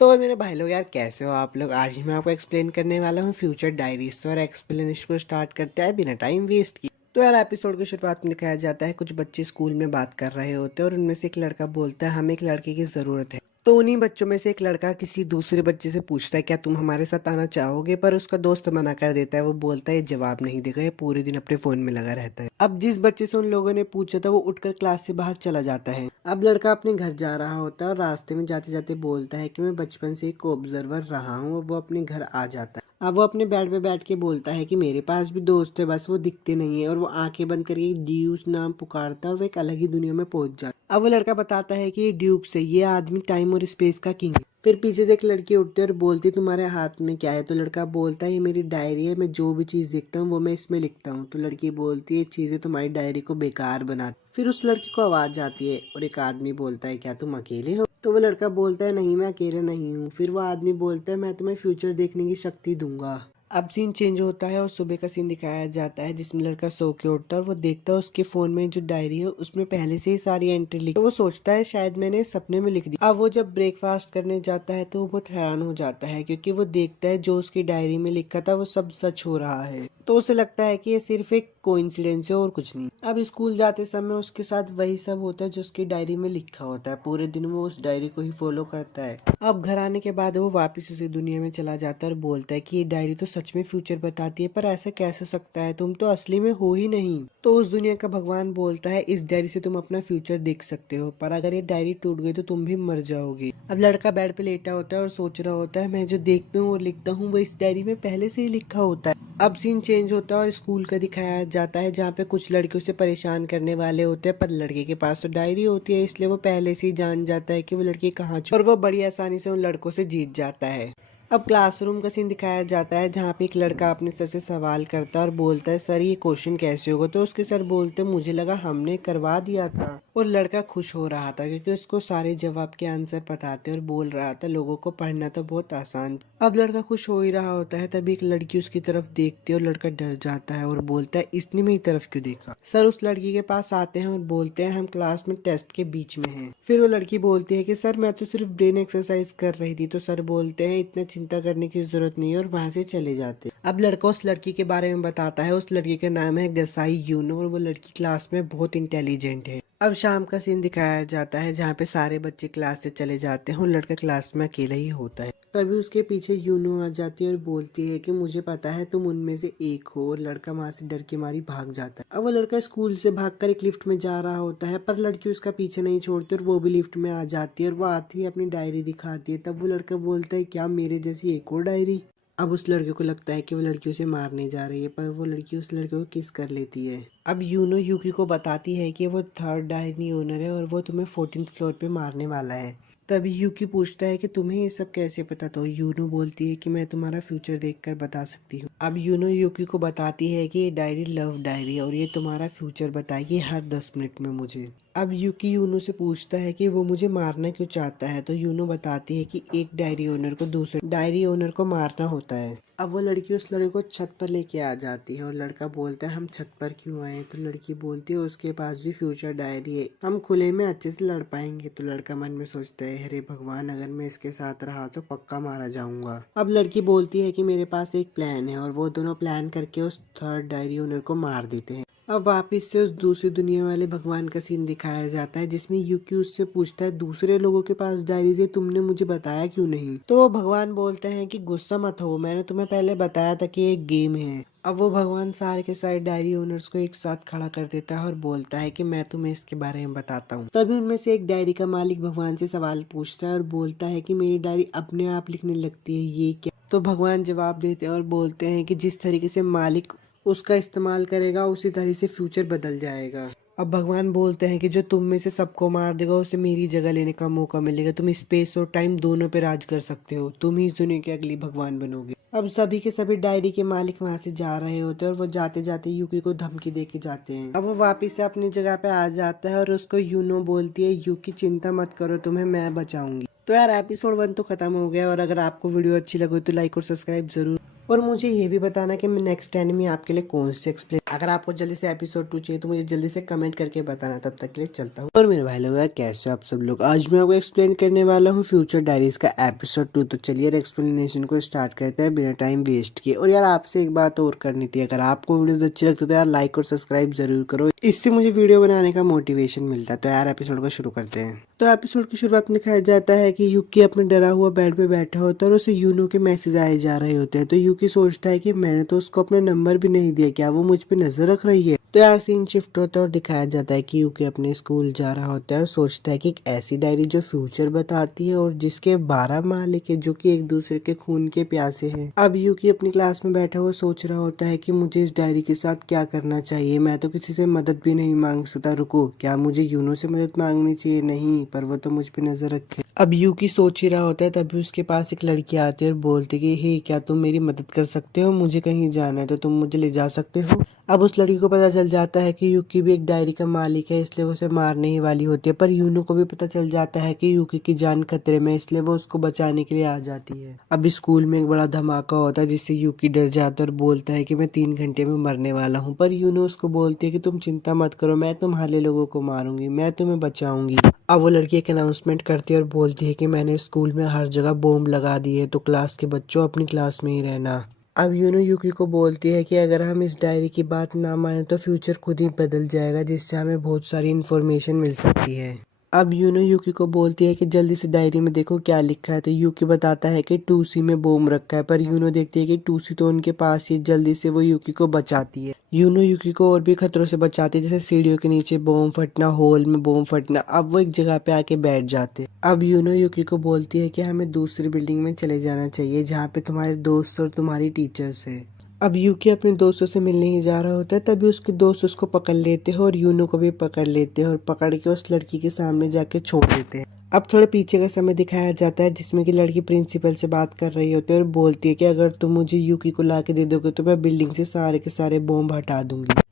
तो मेरे भाई लोग यार, कैसे हो आप लोग। आज मैं आपको एक्सप्लेन करने वाला हूँ फ्यूचर डायरीज। तो यार एक्सप्लेनेशन को स्टार्ट करते हैं बिना टाइम वेस्ट किए। तो यार एपिसोड की शुरुआत में दिखाया जाता है कुछ बच्चे स्कूल में बात कर रहे होते हैं और उनमें से एक लड़का बोलता है हमें एक लड़के की जरूरत है। तो उन्हीं बच्चों में से एक लड़का किसी दूसरे बच्चे से पूछता है क्या तुम हमारे साथ आना चाहोगे, पर उसका दोस्त मना कर देता है। वो बोलता है जवाब नहीं देगा, ये पूरे दिन अपने फोन में लगा रहता है। अब जिस बच्चे से उन लोगों ने पूछा था वो उठकर क्लास से बाहर चला जाता है। अब लड़का अपने घर जा रहा होता है और रास्ते में जाते जाते बोलता है कि मैं बचपन से एक ऑब्जर्वर रहा हूँ। और वो अपने घर आ जाता है। अब वो अपने बेड पे बैठ के बोलता है कि मेरे पास भी दोस्त है, बस वो दिखते नहीं है। और वो आंखें बंद करके ड्यूस नाम पुकारता है और वो एक अलग ही दुनिया में पहुंच जाता है। अब वो लड़का बताता है कि ये ड्यूक से ये आदमी टाइम और स्पेस का किंग है। फिर पीछे से एक लड़की उठती है और बोलती तुम्हारे हाथ में क्या है। तो लड़का बोलता है ये मेरी डायरी है, मैं जो भी चीज देखता हूँ वो मैं इसमें लिखता हूँ। तो लड़की बोलती है ये चीजें तुम्हारी डायरी को बेकार बना। फिर उस लड़की को आवाज आती है और एक आदमी बोलता है क्या तुम अकेले हो। तो वो लड़का बोलता है नहीं, मैं अकेले नहीं हूँ। फिर वो आदमी बोलता है मैं तुम्हें फ्यूचर देखने की शक्ति दूंगा। अब सीन चेंज होता है और सुबह का सीन दिखाया जाता है जिसमें लड़का सो के उठता है और वो देखता है उसके फोन में जो डायरी है उसमें पहले से ही सारी एंट्री लिखी। तो वो सोचता है शायद मैंने सपने में लिख दी। अब वो जब ब्रेकफास्ट करने जाता है तो वो बहुत हैरान हो जाता है क्योंकि वो देखता है जो उसकी डायरी में लिखा था वो सब सच हो रहा है। तो उसे लगता है कि ये सिर्फ एक कोइंसिडेंस है और कुछ नहीं। अब स्कूल जाते समय उसके साथ वही सब होता है जो उसकी डायरी में लिखा होता है। पूरे दिन वो उस डायरी को ही फॉलो करता है। अब घर आने के बाद वो वापस उसी दुनिया में चला जाता है और बोलता है कि ये डायरी तो सच में फ्यूचर बताती है, पर ऐसा कैसे हो सकता है, तुम तो असली में हो ही नहीं। तो उस दुनिया का भगवान बोलता है इस डायरी से तुम अपना फ्यूचर देख सकते हो, पर अगर ये डायरी टूट गई तो तुम भी मर जाओगे। अब लड़का बेड पे लेटा होता है और सोच रहा होता है मैं जो देखता हूँ और लिखता हूँ वो इस डायरी में पहले से ही लिखा होता है। अब सीन चेंज होता है और स्कूल का दिखाया जाता है जहाँ पे कुछ लड़के उसे परेशान करने वाले होते हैं, पर लड़के के पास तो डायरी होती है इसलिए वो पहले से ही जान जाता है कि वो लड़की कहाँ और वो बड़ी आसानी से उन लड़कों से जीत जाता है। अब क्लासरूम का सीन दिखाया जाता है जहाँ पे एक लड़का अपने सर से सवाल करता है और बोलता है सर ये क्वेश्चन कैसे होगा। तो उसके सर बोलते मुझे लगा हमने करवा दिया था। और लड़का खुश हो रहा था क्योंकि उसको सारे जवाब के आंसर पता थे और बोल रहा था लोगों को पढ़ना तो बहुत आसान था। अब लड़का खुश हो ही रहा होता है तभी एक लड़की उसकी तरफ देखती है और लड़का डर जाता है और बोलता है इसने मेरी तरफ क्यों देखा। सर उस लड़की के पास आते हैं और बोलते हैं हम क्लास में टेस्ट के बीच में हैं। फिर वो लड़की बोलती है कि सर मैं तो सिर्फ ब्रेन एक्सरसाइज कर रही थी। तो सर बोलते हैं इतना चिंता करने की जरूरत नहीं है और वहां से चले जाते। अब लड़का उस लड़की के बारे में बताता है। उस लड़की का नाम है गसाई यूनो और वो लड़की क्लास में बहुत इंटेलिजेंट है। अब शाम का सीन दिखाया जाता है जहाँ पे सारे बच्चे क्लास से चले जाते हैं और लड़का क्लास में अकेला ही होता है। तभी उसके पीछे यूनो आ जाती है और बोलती है कि मुझे पता है तुम उनमें से एक हो। और लड़का वहां से डर के मारी भाग जाता है। अब वो लड़का स्कूल से भागकर एक लिफ्ट में जा रहा होता है, पर लड़की उसका पीछे नहीं छोड़ती और वो भी लिफ्ट में आ जाती है और वो आती है अपनी डायरी दिखाती है। तब वो लड़का बोलता है क्या मेरे जैसी एक और डायरी। अब उस लड़के को लगता है कि वो लड़की उसे मारने जा रही है, पर वो लड़की उस लड़के को किस कर लेती है। अब यूनो यूकी को बताती है कि वो थर्ड डायरी ओनर है और वो तुम्हें 14th फ्लोर पे मारने वाला है। तभी यूकी पूछता है कि तुम्हें ये सब कैसे पता। तो यूनो बोलती है कि मैं तुम्हारा फ्यूचर देखकर बता सकती हूँ। अब यूनो यूकी को बताती है कि ये डायरी लव डायरी है और ये तुम्हारा फ्यूचर बताएगी हर 10 मिनट में मुझे। अब यूकी यूनो से पूछता है कि वो मुझे मारना क्यों चाहता है। तो यूनो बताती है कि एक डायरी ओनर को दूसरे डायरी ओनर को मारना होता है। अब वो लड़की उस लड़के को छत पर लेके आ जाती है और लड़का बोलता है हम छत पर क्यों आए। तो लड़की बोलती है उसके पास भी फ्यूचर डायरी है, हम खुले में अच्छे से लड़ पाएंगे। तो लड़का मन में सोचता है अरे भगवान अगर मैं इसके साथ रहा तो पक्का मारा जाऊंगा। अब लड़की बोलती है कि मेरे पास एक प्लान है और वो दोनों प्लान करके उस थर्ड डायरी ओनर को मार देते हैं। अब वापिस से उस दूसरी दुनिया वाले भगवान का सीन दिखाया जाता है जिसमें यूकी उससे पूछता है दूसरे लोगों के पास डायरीज है तुमने मुझे बताया क्यों नहीं। तो वो भगवान बोलते हैं कि गुस्सा मत हो, मैंने तुम्हें पहले बताया था कि एक गेम है। अब वो भगवान सारे के सारे डायरी ओनर्स को एक साथ खड़ा कर देता है और बोलता है कि मैं तुम्हें इसके बारे में बताता हूँ। तभी उनमें से एक डायरी का मालिक भगवान से सवाल पूछता है और बोलता है कि मेरी डायरी अपने आप लिखने लगती है, ये क्या। तो भगवान जवाब देते हैं और बोलते हैं कि जिस तरीके से मालिक उसका इस्तेमाल करेगा उसी तरह से फ्यूचर बदल जाएगा। अब भगवान बोलते हैं कि जो तुम में से सबको मार देगा उसे मेरी जगह लेने का मौका मिलेगा। तुम स्पेस और टाइम दोनों पे राज कर सकते हो, तुम ही इस दुनिया के अगली भगवान बनोगे। अब सभी के सभी डायरी के मालिक वहां से जा रहे होते हैं और वो जाते जाते यूकी को धमकी दे के जाते हैं। अब वो वापिस से अपनी जगह पे आ जाता है और उसको यूनो बोलती है यूकी चिंता मत करो, तुम्हें मैं बचाऊंगी। तो यार एपिसोड 1 तो खत्म हो गया और अगर आपको वीडियो अच्छी लगी तो लाइक और सब्सक्राइब जरूर। और मुझे ये भी बताना कि मैं नेक्स्ट एनिमे आपके लिए कौन से एक्सप्लेन अगर आपको जल्दी से एपिसोड 2 चाहिए तो मुझे जल्दी से कमेंट करके बताना। तब तक के लिए चलता हूँ। और मेरे भाई लोग यार, कैसे हो आप सब लोग। आज मैं आपको एक्सप्लेन करने वाला हूँ फ्यूचर डायरीज का एपिसोड 2। तो चलिए यार एक्सप्लेनेशन को स्टार्ट करते हैं बिना टाइम वेस्ट किए। और यार आपसे एक बात और करनी थी, अगर आपको वीडियोस अच्छी लगती है तो यार लाइक और सब्सक्राइब जरूर करो, इससे मुझे वीडियो बनाने का मोटिवेशन मिलता है। तो यार एपिसोड को शुरू करते हैं। तो एपिसोड की शुरुआत में दिखाया जाता है कि यूकी अपने डरा हुआ बेड पे बैठा होता है और उसे यूनो के मैसेज आए जा रहे होते हैं। तो यूकी सोचता है कि मैंने तो उसको अपना नंबर भी नहीं दिया, क्या वो मुझ पे नजर रख रही है। तो यार सीन शिफ्ट होता है और दिखाया जाता है कि यूकी अपने स्कूल जा रहा होता है और सोचता है कि एक ऐसी डायरी जो फ्यूचर बताती है और जिसके 12 मालिक है जो कि एक दूसरे के खून के प्यासे हैं। अब यूकी अपनी क्लास में बैठा हुआ सोच रहा होता है कि मुझे इस डायरी के साथ क्या करना चाहिए। मैं तो किसी से मदद भी नहीं मांग सकता, रुको क्या मुझे यूनो से मदद मांगनी चाहिए? नहीं, पर वो तो मुझ पे नजर रखे। अब यूकी सोच ही रहा होता है तभी उसके पास एक लड़की आती है और बोलती कि हे, क्या तुम मेरी मदद कर सकते हो? मुझे कहीं जाना है तो तुम मुझे ले जा सकते हो। अब उस लड़की को पता चल जाता है कि यूकी भी एक डायरी का मालिक है, इसलिए वो उसे मारने ही वाली होती है। पर यूनो को भी पता चल जाता है कि यूकी की जान खतरे में, इसलिए वो उसको बचाने के लिए आ जाती है। अब स्कूल में एक बड़ा धमाका होता है जिससे यूकी डर जाता है और बोलता है कि मैं 3 घंटे में मरने वाला हूँ। पर यूनो उसको बोलती है कि तुम चिंता मत करो, मैं तुम्हारे लोगों को मारूंगी, मैं तुम्हें बचाऊंगी। अब वो लड़की एक अनाउंसमेंट करती है और बोलती है कि मैंने स्कूल में हर जगह बॉम्ब लगा दी है, तो क्लास के बच्चों अपनी क्लास में ही रहना। अब यूनो यूकी को बोलती है कि अगर हम इस डायरी की बात ना माने तो फ्यूचर खुद ही बदल जाएगा, जिससे हमें बहुत सारी इन्फॉर्मेशन मिल सकती है। अब यूनो यूकी को बोलती है कि जल्दी से डायरी में देखो क्या लिखा है। तो यूकी बताता है कि 2C में बॉम्ब रखा है, पर यूनो देखती है कि 2C तो उनके पास ही। जल्दी से वो यूकी को बचाती है। यूनो यूकी को और भी खतरों से बचाती है, जैसे सीढ़ियों के नीचे बॉम्ब फटना, हॉल में बॉम्ब फटना। अब वो एक जगह पे आके बैठ जाते हैं। अब यूनो यूकी को बोलती है कि हमें दूसरी बिल्डिंग में चले जाना चाहिए जहाँ पे तुम्हारे दोस्त और तुम्हारी टीचर्स है। अब यूकी अपने दोस्तों से मिलने ही जा रहा होता है तभी उसके दोस्त उसको पकड़ लेते हैं और यूनो को भी पकड़ लेते हैं और पकड़ के उस लड़की के सामने जाके छोड़ देते हैं। अब थोड़े पीछे का समय दिखाया जाता है जिसमें कि लड़की प्रिंसिपल से बात कर रही होती है और बोलती है कि अगर तुम मुझे यूकी को ला के दे दोगे तो मैं बिल्डिंग से सारे के सारे बॉम्ब हटा दूंगी।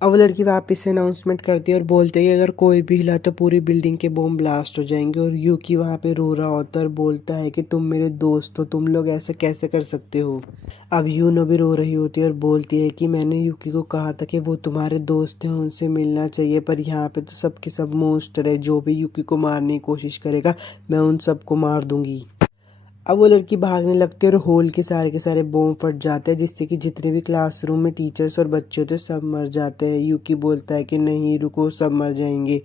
अब वो लड़की वापस से अनाउंसमेंट करती है और बोलती है कि अगर कोई भी हिला तो पूरी बिल्डिंग के बॉम्ब ब्लास्ट हो जाएंगे। और यूकी वहाँ पे रो रहा होता है और बोलता है कि तुम मेरे दोस्त हो, तुम लोग ऐसे कैसे कर सकते हो। अब यूनो भी रो रही होती है और बोलती है कि मैंने यूकी को कहा था कि वो तुम्हारे दोस्त हैं, उनसे मिलना चाहिए, पर यहाँ पे तो सबके सब मॉन्स्टर है, जो भी यूकी को मारने की कोशिश करेगा मैं उन सबको मार दूंगी। अब वो लड़की भागने लगती है और हॉल के सारे बॉम्ब फट जाते हैं, जिससे कि जितने भी क्लासरूम में टीचर्स और बच्चे होते हैं सब मर जाते हैं। यूकी बोलता है कि नहीं रुको, सब मर जाएंगे।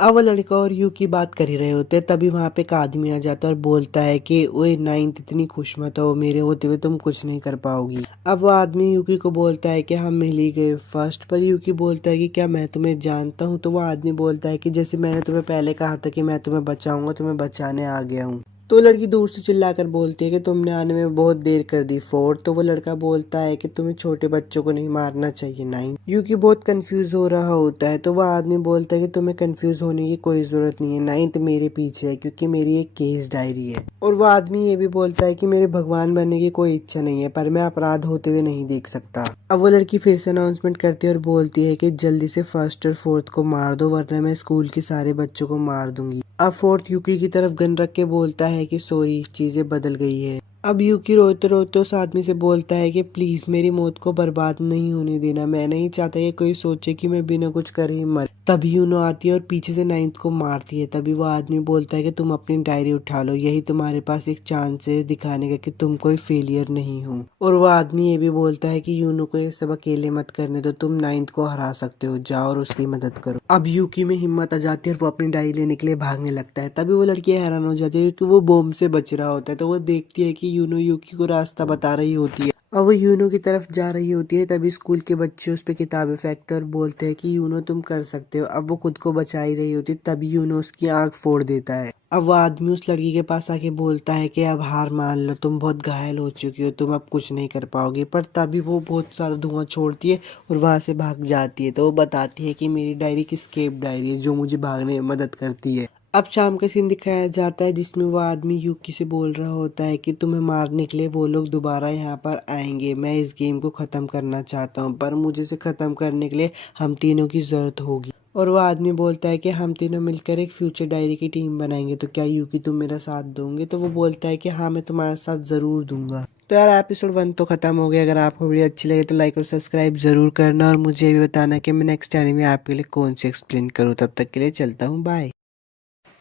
अब वो लड़का और यूकी बात कर ही रहे होते हैं तभी वहां पे एक आदमी आ जाता है और बोलता है कि ओए नाइन्थ, इतनी खुश मत हो, मेरे होते हुए तुम कुछ नहीं कर पाओगी। अब वो आदमी यूकी को बोलता है कि हम मिल ही गए फर्स्ट। पर यूकी बोलता है कि क्या मैं तुम्हें जानता हूँ? तो वो आदमी बोलता है कि जैसे मैंने तुम्हें पहले कहा था कि मैं तुम्हें बचाऊंगा, तुम्हें बचाने आ गया हूँ। तो लड़की दूर से चिल्लाकर बोलती है कि तुमने आने में बहुत देर कर दी फोर्ड। तो वो लड़का बोलता है कि तुम्हें छोटे बच्चों को नहीं मारना चाहिए नाइन। यूकी बहुत कंफ्यूज हो रहा होता है तो वह आदमी बोलता है कि तुम्हें कंफ्यूज होने की कोई जरूरत नहीं है, नाइन्थ मेरे पीछे है क्योंकि मेरी एक केस डायरी है। और वह आदमी ये भी बोलता है कि मेरे भगवान बनने की कोई इच्छा नहीं है, पर मैं अपराध होते हुए नहीं देख सकता। अब वो लड़की फिर से अनाउंसमेंट करती है और बोलती है कि जल्दी से फर्स्ट और फोर्थ को मार दो वरना मैं स्कूल के सारे बच्चों को मार दूंगी। अब फोर्थ यूकी की तरफ गन रख के बोलता है कि सॉरी, चीजें बदल गई है। अब यूकी रोते रोते उस आदमी से बोलता है कि प्लीज मेरी मौत को बर्बाद नहीं होने देना, मैं नहीं चाहता कि कोई सोचे कि मैं बिना कुछ करे ही मर। तभी यूनो आती है और पीछे से नाइन्थ को मारती है। तभी वो आदमी बोलता है कि तुम अपनी डायरी उठा लो, यही तुम्हारे पास एक चांस है दिखाने का कि तुम कोई फेलियर नहीं हो। और वो आदमी ये भी बोलता है कि यूनो को ये सब अकेले मत करने दो, तुम नाइन्थ को हरा सकते हो, जाओ और उसकी मदद करो। अब यूकी में हिम्मत आ जाती है और वो अपनी डायरी लेने के लिए भागने लगता है। तभी वो लड़की हैरान हो जाती है क्योंकि वो बॉम्ब से बच रहा होता है। तो वो देखती है कि यूनो यूकी को रास्ता बता रही होती है। अब वो यूनो की तरफ जा रही होती है तभी स्कूल के बच्चे उस पे किताबें फेंकते और बोलते हैं कि यूनो तुम कर सकते हो। अब वो खुद को बचा ही रही होती तभी यूनो उसकी आंख फोड़ देता है। अब वो आदमी उस लड़की के पास आके बोलता है कि अब हार मान लो, तुम बहुत घायल हो चुकी हो, तुम अब कुछ नहीं कर पाओगे। पर तभी वो बहुत सारा धुआं छोड़ती है और वहां से भाग जाती है। तो वो बताती है कि मेरी डायरी की स्केप डायरी है जो मुझे भागने में मदद करती है। अब शाम का सीन दिखाया जाता है जिसमें वो आदमी यूकी से बोल रहा होता है कि तुम्हें मारने के लिए वो लोग दोबारा यहाँ पर आएंगे, मैं इस गेम को ख़त्म करना चाहता हूँ, पर मुझे इसे ख़त्म करने के लिए हम तीनों की ज़रूरत होगी। और वो आदमी बोलता है कि हम तीनों मिलकर एक फ्यूचर डायरी की टीम बनाएंगे, तो क्या यूकी तुम मेरा साथ दोगे? तो वो बोलता है कि हाँ मैं तुम्हारा साथ ज़रूर दूंगा। तो यार एपिसोड 1 तो खत्म हो गया। अगर आपको वीडियो अच्छी लगे तो लाइक और सब्सक्राइब जरूर करना और मुझे भी बताना कि मैं नेक्स्ट एनीमे आपके लिए कौन सी एक्सप्लेन करूँ। तब तक के लिए चलता हूँ, बाय।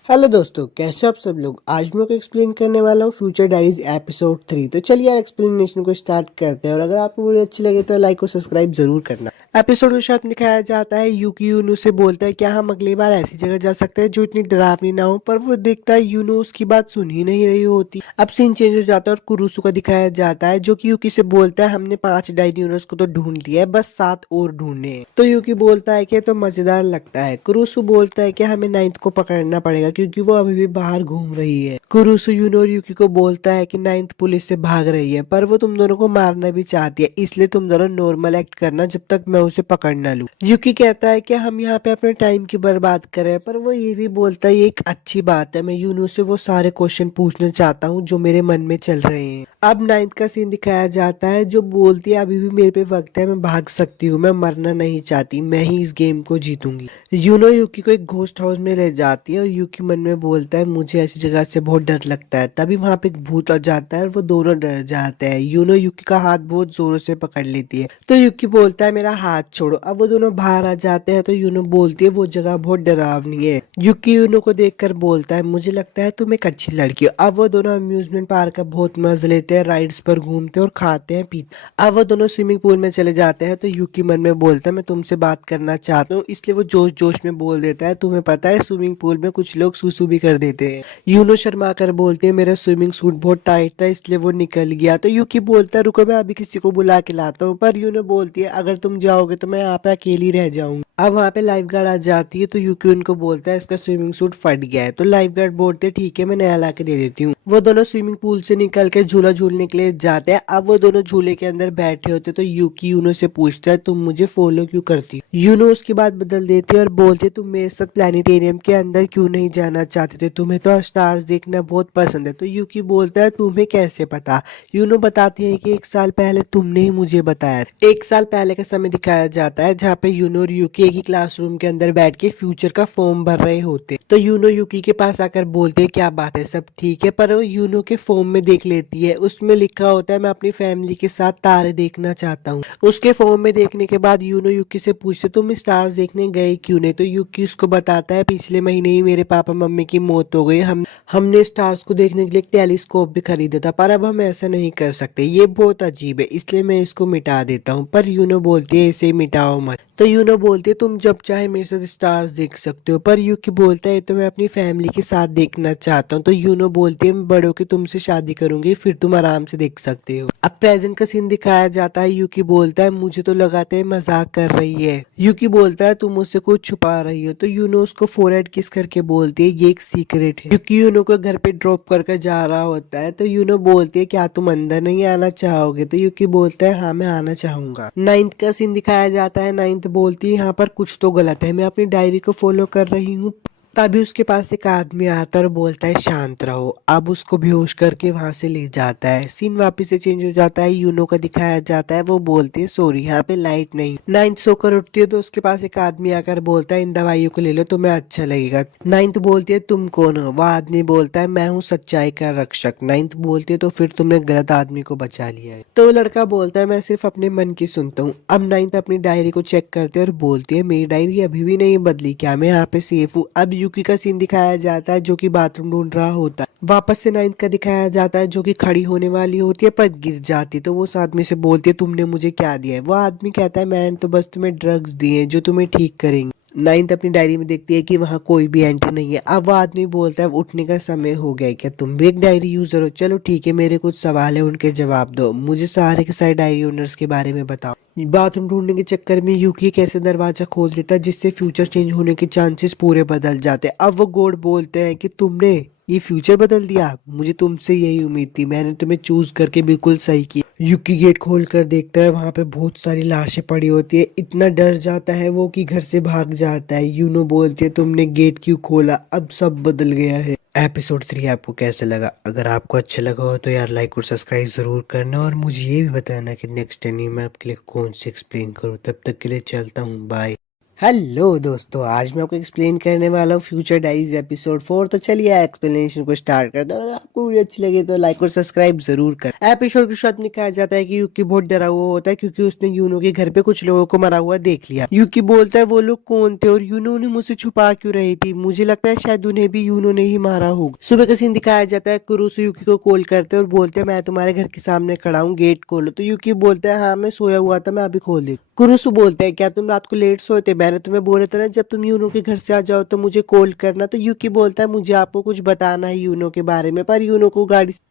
हेलो दोस्तों, कैसे हो आप सब लोग। आज मैं आपको एक्सप्लेन करने वाला हूँ फ्यूचर डायरीज एपिसोड 3। तो चलिए यार एक्सप्लेनेशन को स्टार्ट करते हैं। और अगर आपको वीडियो अच्छी लगे तो लाइक और सब्सक्राइब जरूर करना। एपिसोड के साथ दिखाया जाता है यूकी यूनू से बोलता है क्या हम अगली बार ऐसी जगह जा सकते हैं जो इतनी डरावनी ना हो, पर वो देखता है यूनू उसकी बात सुन ही नहीं रही होती। अब सीन चेंज हो जाता है और कुरुसु का दिखाया जाता है जो कि यूकी से बोलता है हमने 5 डायनासोर्स को तो ढूंढ लिया है, बस 7 और ढूंढने हैं। तो यूकी बोलता है कि तो मजेदार लगता है। कुरुसु बोलता है कि हमें 9th को पकड़ना पड़ेगा क्योंकि वो अभी भी बाहर घूम रही है। कुरुसु यूनो और यूकी को बोलता है कि 9th पुलिस से भाग रही है, पर वो तुम दोनों को मारना भी चाहती है, इसलिए तुम दोनों नॉर्मल एक्ट करना जब तक मैं उसे पकड़ ना लूं। यूकी कहता है कि हम यहाँ पे अपने टाइम की बर्बाद करें, पर वो ये भी बोलता है ये एक अच्छी बात है, मैं यूनो से वो सारे क्वेश्चन पूछना चाहता हूँ जो मेरे मन में चल रहे हैं। अब 9th का सीन दिखाया जाता है जो बोलती है अभी भी मेरे पे वक्त है, मैं भाग सकती हूँ, मैं मरना नहीं चाहती, मैं ही इस गेम को जीतूंगी। यूनो यूकी को एक घोस्ट हाउस में ले जाती है और यूकी मन में बोलता है मुझे ऐसी जगह से बहुत डर लगता है। तभी वहां पे एक भूत आ जाता है और वो दोनों डर जाते हैं। यूनो यूकी का हाथ बहुत जोरों से पकड़ लेती है तो यूकी बोलता है मेरा हाथ छोड़ो। अब वो दोनों बाहर आ जाते हैं तो यूनो बोलती है वो जगह बहुत डरावनी है। यूकी यूनो को देखकर बोलता है मुझे लगता है तुम एक अच्छी लड़की हो। अब वो दोनों अम्यूजमेंट पार्क का बहुत मजा लेते हैं, राइड्स पर घूमते और खाते हैं पीते। अब वो दोनों स्विमिंग पूल में चले जाते हैं तो यूकी मन में बोलता है मैं तुमसे बात करना चाहता हूँ, इसलिए वो जोश जोश में बोल देता है तुम्हें पता है स्विमिंग पूल में कुछ लोग सुसु भी कर देते हैं। यूनो शर्मा कर बोलते हैं मेरा स्विमिंग सूट बहुत टाइट था इसलिए वो निकल गया। तो यूकी बोलता है रुको मैं अभी किसी को बुला के लाता हूँ, पर यूनो बोलती है अगर तुम जाओगे तो मैं यहाँ पे अकेली रह जाऊंगी। अब वहाँ पे लाइफ गार्ड आ जाती है तो यूकी उनको बोलता है इसका स्विमिंग सूट फट गया है। तो लाइफ गार्ड बोलते हैं ठीक है मैं नया ला के दे देती हूँ। वो दोनों स्विमिंग पूल से निकल के झूला झूलने के लिए जाते हैं। अब वो दोनों झूले के अंदर बैठे होते तो यूकी यूनो से पूछता है तुम मुझे फॉलो क्यों करती हो। यूनो उसकी बात बदल देती है और बोलती है तुम मेरे साथ प्लानिटेरियम के अंदर क्यों नहीं जाना चाहते थे, तुम्हें तो स्टार्स देखना बहुत पसंद है। तो यूकी बोलता है तुम्हें कैसे पता। यूनो बताती है कि 1 साल पहले तुमने ही मुझे बताया। 1 साल पहले का समय दिखाया जाता है जहाँ पे यूनो और यूकी एक ही क्लासरूम के अंदर बैठ के फ्यूचर का फॉर्म भर रहे होते। तो यूनो यूकी के पास आकर बोलते हैं क्या बात है सब ठीक है, पर वो यूनो के फॉर्म में देख लेती है उसमें लिखा होता है मैं अपनी फैमिली के साथ तारे देखना चाहता हूँ। उसके फॉर्म में देखने के बाद यूनो यूकी से पूछते तुम स्टार्स देखने गए क्यों नहीं। तो यूकी उसको बताता है पिछले महीने ही मेरे पापा मम्मी की मौत हो गई, हमने स्टार्स को देखने के लिए एक टेलीस्कोप भी खरीदा था, पर अब हम ऐसा नहीं कर सकते, ये बहुत अजीब है इसलिए मैं इसको मिटा देता हूँ। पर यूनो बोलती है इसे मिटाओ मत। तो यूनो बोलती है तुम जब चाहे मेरे साथ स्टार्स देख सकते हो, पर यूकी बोलता है तो मैं अपनी फैमिली के साथ देखना चाहता हूँ। तो यूनो बोलती है मैं बड़ों की तुमसे शादी करूंगी फिर तुम आराम से देख सकते हो। अब प्रेजेंट का सीन दिखाया जाता है। यूकी बोलता है मुझे तो लगाते है मजाक कर रही है। यूकी बोलता है तुम मुझसे कुछ छुपा रही हो। तो यूनो उसको फोरहेड किस करके बोलती है ये एक सीक्रेट है। यूकी यूनो को घर पे ड्रॉप करके जा रहा होता है तो यूनो बोलती है क्या तुम अंदर नहीं आना चाहोगे। तो यूकी बोलता है हाँ मैं आना चाहूंगा। 9th का सीन दिखाया जाता है। 9th बोलती है यहाँ पर कुछ तो गलत है, मैं अपनी डायरी को फॉलो कर रही हूँ। तभी उसके पास एक आदमी आता है और बोलता है शांत रहो। अब उसको बेहोश करके वहां से ले जाता है। सीन वापस से चेंज हो जाता है। यूनो का दिखाया जाता है वो बोलती है सॉरी यहाँ पे लाइट नहीं। 9th सोकर उठती है तो उसके पास एक आदमी आकर बोलता है इन दवाइयों को ले लो तुम्हें अच्छा लगेगा। 9th बोलती है तुम कौन हो। वह आदमी बोलता है मैं हूँ सच्चाई का रक्षक। 9th बोलती है तो फिर तुमने गलत आदमी को बचा लिया है। तो लड़का बोलता है मैं सिर्फ अपने मन की सुनता हूँ। अब 9th अपनी डायरी को चेक करते है और बोलती है मेरी डायरी अभी भी नहीं बदली, क्या मैं यहाँ पे सेफ हूँ। अब यूकी का सीन दिखाया जाता है जो कि बाथरूम ढूंढ रहा होता है। वापस से 9th का दिखाया जाता है जो कि खड़ी होने वाली होती है पर गिर जाती है। तो वो उस आदमी से बोलती है तुमने मुझे क्या दिया है। वो आदमी कहता है मैंने तो बस तुम्हें ड्रग्स दिए हैं जो तुम्हें ठीक करेंगे। 9th अपनी डायरी में देखती है कि वहाँ कोई भी एंट्री नहीं है। अब वो आदमी बोलता है उठने का समय हो गया है, क्या तुम भी एक डायरी यूजर हो। चलो ठीक है मेरे कुछ सवाल है उनके जवाब दो, मुझे सारे के सारे डायरी ओनर्स के बारे में बताओ। बाथरूम ढूंढने के चक्कर में यूकी कैसे दरवाजा खोल देता है जिससे फ्यूचर चेंज होने के चांसेस पूरे बदल जाते हैं। अब वो गॉड बोलते हैं कि तुमने ये फ्यूचर बदल दिया, मुझे तुमसे यही उम्मीद थी, मैंने तुम्हें चूज करके बिल्कुल सही किया। यूकी गेट खोल कर देखता है वहां पे बहुत सारी लाशें पड़ी होती है। इतना डर जाता है वो कि घर से भाग जाता है। यूनो बोलती है तुमने गेट क्यों खोला, अब सब बदल गया है। एपिसोड 3 आपको कैसे लगा। अगर आपको अच्छा लगा हो तो यार लाइक और सब्सक्राइब जरूर करना और मुझे ये भी बताना कि नेक्स्ट एनीमे मैं आपके लिए कौन सी एक्सप्लेन करूँ। तब तक के लिए चलता हूँ, बाय। हेलो दोस्तों, आज मैं आपको एक्सप्लेन करने वाला हूँ फ्यूचर डायरीज एपिसोड 4। तो चलिए एक्सप्लेनेशन को स्टार्ट करते हैं। अगर आपको वीडियो अच्छी लगे तो लाइक और सब्सक्राइब जरूर कर। एपिसोड की शुरुआत में कहा जाता है कि यूकी बहुत डरा हुआ होता है क्योंकि उसने यूनो के घर पे कुछ लोगों को मरा हुआ देख लिया। यूकी बोलता है वो लोग कौन थे और यूनो ने मुझसे छुपा क्यों रही थी। मुझे लगता है शायद उन्हें भी यूनो ने ही मारा होगा। सुबह का सीन दिखाया जाता है। कुरुसु यूकी को कॉल करते हैं और बोलते हैं मैं तुम्हारे घर के सामने खड़ा हूँ, गेट खोलो। तो यूकी बोलता है हाँ मैं सोया हुआ था, मैं अभी खोल देता। कुरुसु बोलता है क्या तुम रात को लेट सोए थे? मैंने तुम्हें बोला था ना जब तुम यूनो के घर से आ जाओ तो मुझे कॉल करना। तो यूकी बोलता है मुझे आपको कुछ बताना है यूनो के बारे में। पर यूनो को